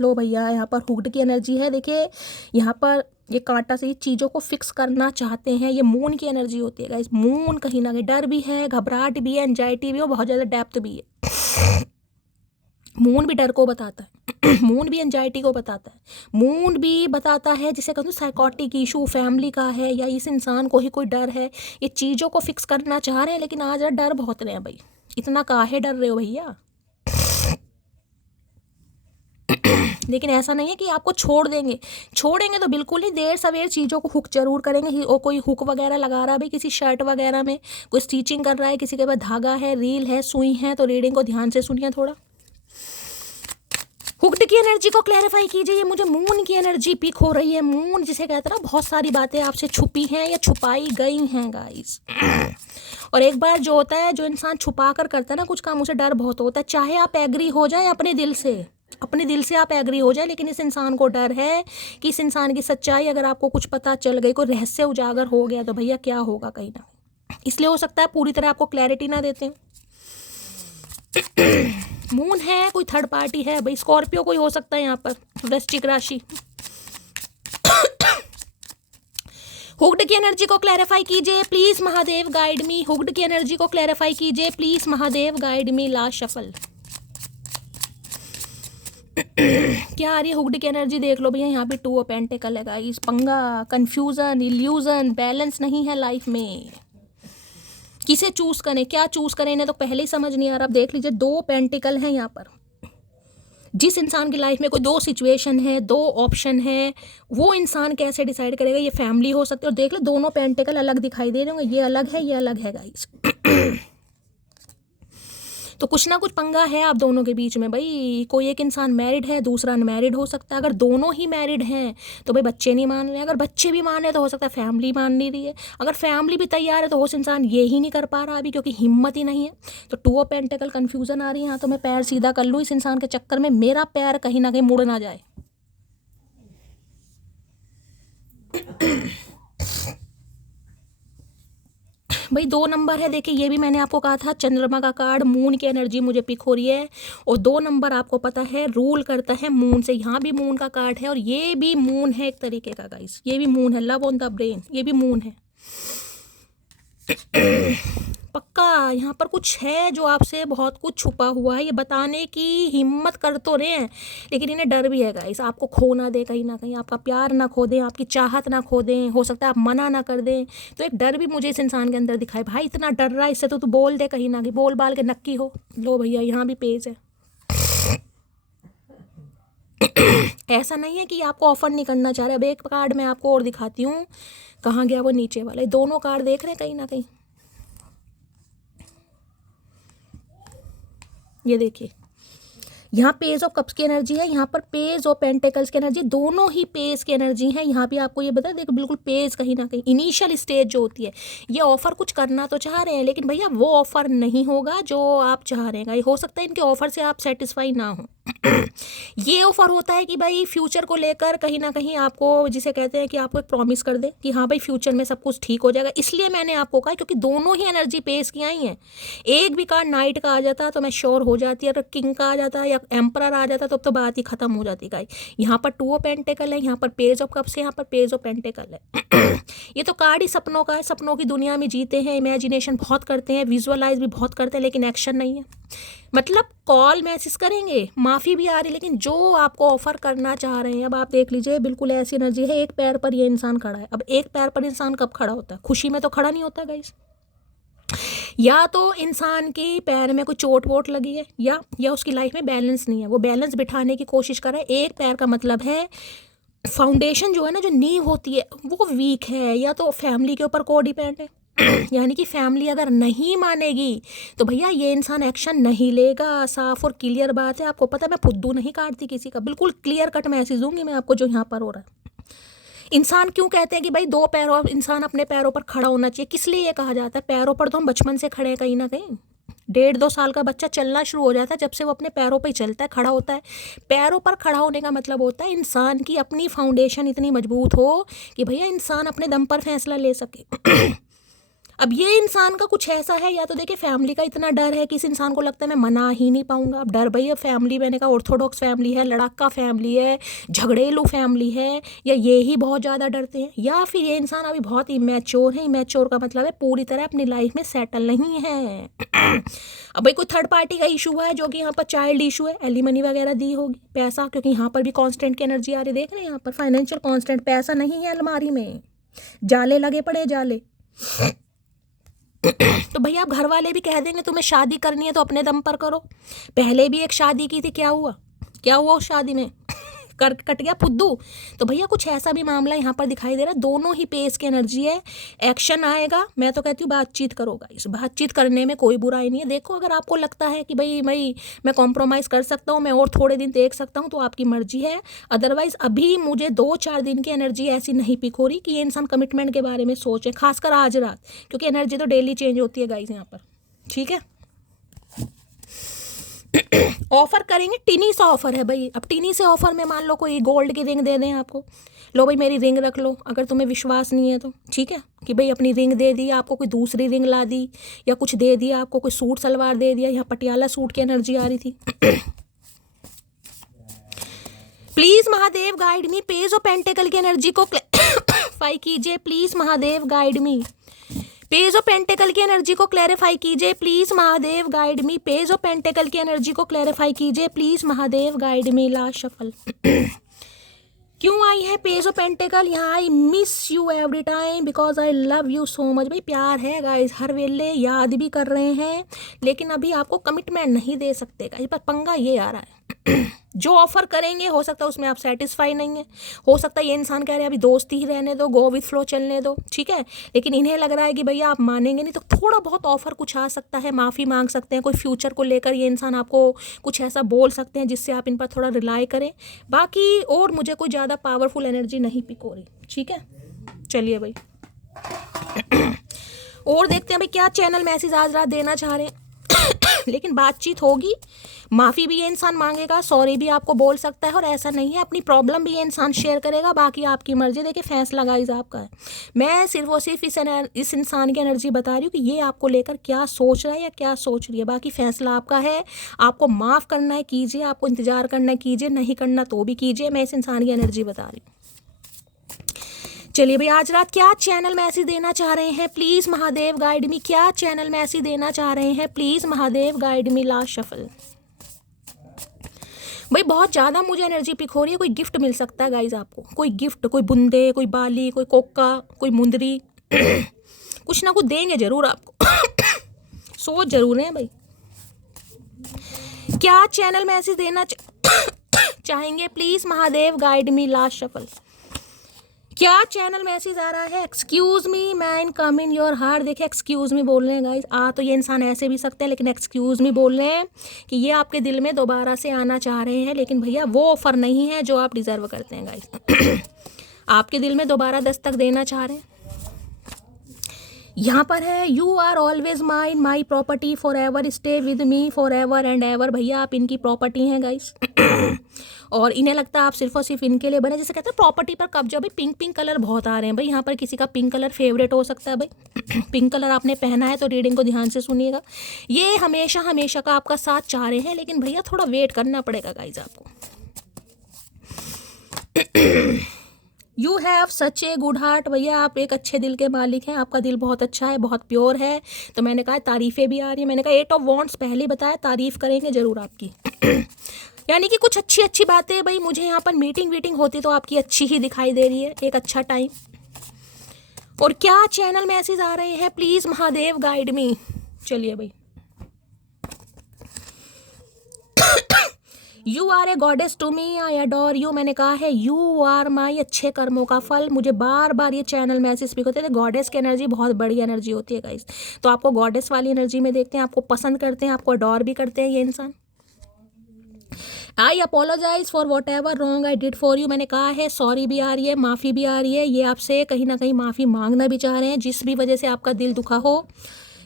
लो भैया यहाँ पर हुक्ड की एनर्जी है। देखिए यहाँ पर ये कांटा से ये चीज़ों को फिक्स करना चाहते हैं। ये मून की एनर्जी होती है गाइस। मून कहीं ना कहीं डर भी है, घबराहट भी है, एंजाइटी भी है, बहुत ज़्यादा डेप्थ भी है। मून भी डर को बताता है मून भी एंजाइटी को बताता है। मून भी बताता है जिसे कहते हैं साइकोटिक इशू फैमिली का है, या इस इंसान को ही कोई डर है। ये चीज़ों को फिक्स करना चाह रहे हैं, लेकिन आज डर बहुत रहे हैं भाई। इतना काहे डर रहे हो भैया। लेकिन ऐसा नहीं है कि आपको छोड़ेंगे तो बिल्कुल ही। देर सवेर चीज़ों को हुक जरूर करेंगे। और कोई हुक वगैरह लगा रहा है भाई किसी शर्ट वगैरह में, कोई स्टिचिंग कर रहा है, किसी के पास धागा है, रील है, सुई है, तो रीडिंग को ध्यान से सुनिए थोड़ा। हुक्ड की एनर्जी को क्लैरिफाई कीजिए। ये मुझे मून की एनर्जी पिक हो रही है। मून जिसे कहते हैं ना, बहुत सारी बातें आपसे छुपी हैं या छुपाई गई हैं गाइस। और एक बार जो होता है, जो इंसान छुपा कर करता है ना कुछ काम, उसे डर बहुत होता है। चाहे आप एग्री हो जाए अपने दिल से आप एग्री हो जाए, लेकिन इस इंसान को डर है कि इस इंसान की सच्चाई अगर आपको कुछ पता चल गई, कोई रहस्य उजागर हो गया तो भैया क्या होगा कहीं ना। इसलिए हो सकता है पूरी तरह आपको क्लैरिटी ना देते हैं। मून है, कोई थर्ड पार्टी है भाई। स्कॉर्पियो कोई हो सकता है यहाँ पर, वृश्चिक राशि। हुक्ड की एनर्जी को क्लैरिफाई कीजिए please Mahadev guide me. Hooked की एनर्जी को क्लैरिफाई कीजिए please Mahadev guide me. Last shuffle क्या आ रही है हुक्ड की एनर्जी देख लो भैया। यहाँ पे 2 ऑफ पेंटिकल है गाइस। पंगा, कंफ्यूजन, इल्यूजन, बैलेंस नहीं है लाइफ में। किसे चूज करें, क्या चूज करें, इन्हें तो पहले ही समझ नहीं आ रहा। अब देख लीजिए 2 पेंटिकल हैं यहाँ पर। जिस इंसान की लाइफ में कोई 2 सिचुएशन है, 2 ऑप्शन है, वो इंसान कैसे डिसाइड करेगा। ये फैमिली हो सकती है, और देख लो दोनों पेंटिकल अलग दिखाई दे रहे होंगे। ये अलग है, ये अलग है गाइस। तो कुछ ना कुछ पंगा है आप दोनों के बीच में भाई। कोई एक इंसान मैरिड है, दूसरा अनमैरिड हो सकता है। अगर दोनों ही मैरिड हैं तो भाई बच्चे नहीं मान रहे। अगर बच्चे भी मान रहे हैं तो हो सकता है फैमिली मान नहीं रही है। अगर फैमिली भी तैयार है तो उस इंसान ये ही नहीं कर पा रहा अभी, क्योंकि हिम्मत ही नहीं है। तो 2 ऑफ पेंटिकल कन्फ्यूजन आ रही है। यहाँ तो मैं पैर सीधा कर लूँ इस इंसान के चक्कर में, मेरा पैर कहीं ना कहीं मुड़ ना जाए। भाई 2 नंबर है, देखिए ये भी मैंने आपको कहा था चंद्रमा का कार्ड, मून की एनर्जी मुझे पिक हो रही है, और 2 नंबर आपको पता है रूल करता है मून से, यहाँ भी मून का कार्ड है और ये भी मून है एक तरीके का गाइस, ये भी मून है, लव ऑन द ब्रेन, ये भी मून है। पक्का यहाँ पर कुछ है जो आपसे बहुत कुछ छुपा हुआ है, ये बताने की हिम्मत कर तो रहे हैं लेकिन इन्हें डर भी है गाइस, आपको खो ना दे, कहीं ना कहीं आपका प्यार ना खो दें, आपकी चाहत ना खो दें, हो सकता है आप मना ना कर दें, तो एक डर भी मुझे इस इंसान के अंदर दिखाए, भाई इतना डर रहा है इससे तो तू बोल दे, कहीं ना कहीं बोल बाल के नक्की हो। लो भैया यहाँ भी पेज है। ऐसा नहीं है कि आपको ऑफर नहीं करना चाह रहे। अब एक कार्ड मैं आपको और दिखाती हूँ, कहाँ गया वो नीचे वाला, दोनों कार्ड देख रहे हैं कहीं ना कहीं, ये देखिए यहाँ पेज ऑफ कप्स की एनर्जी है, यहाँ पर पेज ऑफ पेंटिकल्स की एनर्जी, दोनों ही पेज की एनर्जी है। यहाँ भी आपको ये बता देखो बिल्कुल पेज कहीं ना कहीं इनिशियल स्टेज जो होती है, ये ऑफर कुछ करना तो चाह रहे हैं लेकिन भैया वो ऑफर नहीं होगा जो आप चाह रहे हैं। हो सकता है इनके ऑफर से आप सेटिस्फाई ना हो। ये ऑफर होता है कि भाई फ्यूचर को लेकर कहीं ना कहीं आपको, जिसे कहते हैं कि आपको एक प्रॉमिस कर दे कि हाँ भाई फ्यूचर में सब कुछ ठीक हो जाएगा। इसलिए मैंने आपको कहा क्योंकि दोनों ही एनर्जी पेश की आई हैं। एक भी कार्ड नाइट का आ जाता तो मैं श्योर हो जाती, अगर किंग का आ जाता या एम्परर आ जाता तो अब तो बात ही खत्म हो जाती गाइस। यहाँ पर 2 ऑफ पेंटिकल है, यहाँ पर पेज ऑफ कप्स है, यहाँ पर पेज ऑफ पेंटिकल है। ये तो कार्ड ही सपनों का है, सपनों की दुनिया में जीते हैं, इमेजिनेशन बहुत करते हैं, विजुअलाइज भी बहुत करते हैं लेकिन एक्शन नहीं है। मतलब कॉल मैसेज करेंगे, माफ़ी भी आ रही, लेकिन जो आपको ऑफर करना चाह रहे हैं, अब आप देख लीजिए बिल्कुल ऐसी एनर्जी है, एक पैर पर ये इंसान खड़ा है। अब एक पैर पर इंसान कब खड़ा होता है? खुशी में तो खड़ा नहीं होता गाइस। या तो इंसान के पैर में कोई चोट वोट लगी है या उसकी लाइफ में बैलेंस नहीं है, वो बैलेंस बिठाने की कोशिश कर रहा है। एक पैर का मतलब है फाउंडेशन जो है ना, जो नींव होती है वो वीक है, या तो फैमिली के ऊपर को डिपेंड है। यानी कि फैमिली अगर नहीं मानेगी तो भैया ये इंसान एक्शन नहीं लेगा। साफ और क्लियर बात है। आपको पता है मैं फुद्दू नहीं काटती किसी का, बिल्कुल क्लियर कट मैसेज दूंगी मैं आपको जो यहाँ पर हो रहा है। इंसान क्यों कहते हैं कि भाई 2 पैरों, इंसान अपने पैरों पर खड़ा होना चाहिए, किस लिए ये कहा जाता है? पैरों पर तो हम बचपन से खड़े हैं कहीं ना कहीं। 1.5-2 साल का बच्चा चलना शुरू हो जाता है, जब से वो अपने पैरों पर ही चलता है, खड़ा होता है। पैरों पर खड़ा होने का मतलब होता है इंसान की अपनी फाउंडेशन इतनी मजबूत हो कि भैया इंसान अपने दम पर फैसला ले सके। अब ये इंसान का कुछ ऐसा है, या तो देखिए फैमिली का इतना डर है कि इस इंसान को लगता है मैं मना ही नहीं पाऊंगा। अब डर भैया फैमिली, मैंने कहा ऑर्थोडॉक्स फैमिली है, लड़ाका फैमिली है, झगड़ेलू फैमिली है, या ये ही बहुत ज़्यादा डरते हैं, या फिर ये इंसान अभी बहुत इमैच्योर है। इमैच्योर का मतलब है पूरी तरह अपनी लाइफ में सेटल नहीं है। अब भाई कोई थर्ड पार्टी का इशू है, जो कि यहाँ पर चाइल्ड इशू है, एलिमनी वगैरह दी होगी, पैसा, क्योंकि यहाँ पर भी कॉन्स्टेंट की एनर्जी आ रही, देख रहे हैं यहाँ पर फाइनेंशियल कॉन्स्टेंट, पैसा नहीं है अलमारी में, जाले लगे पड़े जाले। तो भैया आप घर वाले भी कह देंगे तुम्हें शादी करनी है तो अपने दम पर करो। पहले भी एक शादी की थी, क्या हुआ उस शादी में? कट गया फुद्दू। तो भैया कुछ ऐसा भी मामला यहाँ पर दिखाई दे रहा है। दोनों ही पेस की एनर्जी है, एक्शन आएगा। मैं तो कहती हूँ बातचीत करोगा, इस बातचीत करने में कोई बुराई नहीं है। देखो अगर आपको लगता है कि भाई मैं कॉम्प्रोमाइज़ कर सकता हूँ, मैं और थोड़े दिन देख सकता हूँ, तो आपकी मर्जी है। अदरवाइज अभी मुझे 2-4 दिन की एनर्जी ऐसी नहीं पिक हो रही कि ये इंसान कमिटमेंट के बारे में सोचे, खासकर आज रात, क्योंकि एनर्जी तो डेली चेंज होती है गाइस यहाँ पर, ठीक है। ऑफर करेंगे, टिनी सा ऑफर है भाई। अब टिनी से ऑफर में मान लो कोई गोल्ड की रिंग दे दें आपको, लो भाई मेरी रिंग रख लो, अगर तुम्हें विश्वास नहीं है तो, ठीक है, कि भाई अपनी रिंग दे दी, आपको कोई दूसरी रिंग ला दी, या कुछ दे दिया आपको, कोई सूट सलवार दे दिया। यहाँ पटियाला सूट की एनर्जी आ रही थी। Please Mahadev guide me, page of pentacle की एनर्जी को क्लैरिफाई कीजिए please Mahadev guide me. Page of pentacle की एनर्जी को क्लैरिफाई कीजिए please Mahadev guide me. Page of pentacle की एनर्जी को क्लैरिफाई कीजिए please Mahadev guide me. Last shuffle क्यों आई है पेज ऑफ पेंटिकल? यहाँ I miss you every time because I love you so much. भाई प्यार है गाइस, हर वेले याद भी कर रहे हैं, लेकिन अभी आपको कमिटमेंट नहीं दे सकते गाइस। पर पंगा ये आ रहा है जो ऑफर करेंगे हो सकता है उसमें आप सेटिस्फाई नहीं है, हो सकता है ये इंसान कह रहे हैं अभी दोस्ती ही रहने दो, गो विथ फ्लो चलने दो, ठीक है, लेकिन इन्हें लग रहा है कि भैया आप मानेंगे नहीं, तो थोड़ा बहुत ऑफर कुछ आ सकता है, माफ़ी मांग सकते हैं, कोई फ्यूचर को लेकर ये इंसान आपको कुछ ऐसा बोल सकते हैं जिससे आप इन पर थोड़ा रिलाई करें। बाकी और मुझे कोई ज़्यादा पावरफुल एनर्जी नहीं पिक हो रही, ठीक है। चलिए भाई और देखते हैं भाई क्या चैनल मैसेज आज रात देना चाह रहे हैं। लेकिन बातचीत होगी, माफ़ी भी ये इंसान मांगेगा, सॉरी भी आपको बोल सकता है, और ऐसा नहीं है अपनी प्रॉब्लम भी ये इंसान शेयर करेगा। बाकी आपकी मर्जी, देखिए फैसला गाइस आपका है। मैं सिर्फ और सिर्फ इस इंसान की एनर्जी बता रही हूँ कि ये आपको लेकर क्या सोच रहा है या क्या सोच रही है। बाकी फैसला आपका है, आपको माफ़ करना है कीजिए, आपको इंतज़ार करना है कीजिए, नहीं करना तो भी कीजिए। मैं इस इंसान की एनर्जी बता रही हूँ। चलिए भाई, आज रात क्या चैनल मैसेज देना चाह रहे हैं, प्लीज़ महादेव गाइड मी। क्या चैनल मैसेज देना चाह रहे हैं, please Mahadev guide me. Last shuffle भाई, बहुत ज़्यादा मुझे एनर्जी पिक हो रही है। कोई गिफ्ट मिल सकता है गाइज आपको, कोई गिफ्ट, कोई बुंदे, कोई बाली, कोई कोका, कोई मुंदरी कुछ ना कुछ देंगे जरूर आपको। सोच जरूर है भाई। क्या चैनल मैसेज देना चाहेंगे, please Mahadev guide me. Last shuffle क्या चैनल मैसेज आ रहा है। Excuse me man, come in your heart. देखिए एक्सक्यूज मी बोल रहे हैं गाइस। तो ये इंसान ऐसे भी सकते हैं, लेकिन एक्सक्यूज मी बोल रहे हैं कि ये आपके दिल में दोबारा से आना चाह रहे हैं, लेकिन भैया वो ऑफर नहीं है जो आप डिजर्व करते हैं गाइस। आपके दिल में दोबारा दस्तक देना चाह रहे हैं। यहाँ पर है, you are always mine, my property forever, stay with me forever and ever. भैया आप इनकी प्रॉपर्टी हैं गाइस। और इन्हें लगता है आप सिर्फ और सिर्फ इनके लिए बने। जैसे कहते हैं प्रॉपर्टी पर कब्जा। भाई पिंक पिंक कलर बहुत आ रहे हैं भाई, यहाँ पर किसी का पिंक कलर फेवरेट हो सकता है भाई। पिंक कलर आपने पहना है तो रीडिंग को ध्यान से सुनिएगा। ये हमेशा हमेशा का आपका साथ चाह रहे हैं, लेकिन भैया थोड़ा वेट करना पड़ेगा गाइज आपको। You have such a good heart. भैया आप एक अच्छे दिल के मालिक हैं, आपका दिल बहुत अच्छा है, बहुत प्योर है। तो मैंने कहा तारीफ़ें भी आ रही हैं। मैंने कहा 8 ऑफ वॉन्ड्स पहले बताया, तारीफ़ करेंगे ज़रूर आपकी। यानी कि कुछ अच्छी अच्छी बातें। भाई मुझे यहाँ पर मीटिंग वीटिंग होती तो आपकी अच्छी ही दिखाई दे रही है, एक अच्छा टाइम। और क्या चैनल मैसेज आ रहे हैं, प्लीज़ महादेव गाइड मी। चलिए भाई, you are a goddess to me, I adore you. मैंने कहा है यू आर माई अच्छे कर्मों का फल। मुझे बार बार ये चैनल मैसेज स्पीक होते थे। गॉडेस की एनर्जी बहुत बड़ी एनर्जी होती है गाइस। तो आपको गॉडेस वाली एनर्जी में देखते हैं, आपको पसंद करते हैं, आपको अडोर भी करते हैं ये इंसान। I apologise for whatever wrong I did for you. मैंने कहा है सॉरी भी आ रही है, माफ़ी भी आ रही है। ये आपसे कहीं ना कहीं माफ़ी मांगना भी चाह रहे हैं, जिस भी वजह से आपका दिल दुखा हो।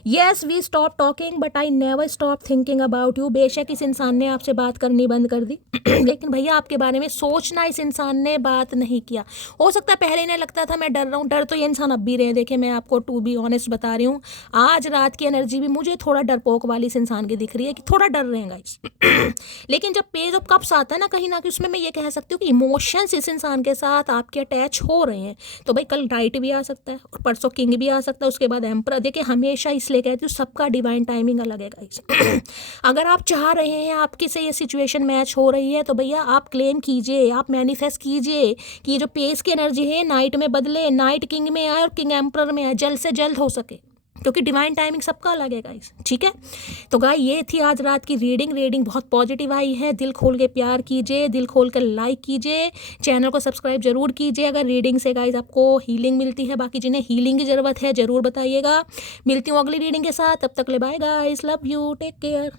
Yes we stop talking but I never stop thinking about you. बेशक इस इंसान ने आपसे बात करनी बंद कर दी, लेकिन भैया आपके बारे में सोचना इस इंसान ने बात नहीं किया। हो सकता है पहले इन्हें लगता था मैं डर रहा हूँ, डर तो ये इंसान अब भी रहे। देखिए मैं आपको टू बी ऑनेस्ट बता रही हूँ, आज रात की एनर्जी भी मुझे थोड़ा डरपोक वाली इस इंसान की दिख रही है कि थोड़ा डर रहे हैं गाइस। लेकिन जब पेज ऑफ कप्स आता है ना, कहीं ना कहीं उसमें मैं ये कह सकती हूँ कि इमोशंस इस इंसान के साथ आपके अटैच हो रहे हैं। तो भाई कल नाइट भी आ सकता है और परसों किंग भी आ सकता है, उसके बाद एम्परर। देखिए हमेशा इसलिए कहती हूँ सबका डिवाइन टाइमिंग अलग है गाइस। अगर आप चाह रहे हैं, आपके से ये सिचुएशन मैच हो रही है, तो भैया आप क्लेम कीजिए, आप मैनिफेस्ट कीजिए कि ये जो पेज की एनर्जी है नाइट में बदले, नाइट किंग में आए और किंग एम्परर में आए, जल्द से जल्द हो सके, क्योंकि डिवाइन टाइमिंग सबका अलग है गाइस। ठीक है, तो गाइस ये थी आज रात की रीडिंग बहुत पॉजिटिव आई है। दिल खोल के प्यार कीजिए, दिल खोल कर लाइक कीजिए, चैनल को सब्सक्राइब जरूर कीजिए अगर रीडिंग से गाइस आपको हीलिंग मिलती है। बाकी जिन्हें हीलिंग की ज़रूरत है ज़रूर बताइएगा। मिलती हूँ अगली रीडिंग के साथ, तब तक ले bye guys, love you, take care.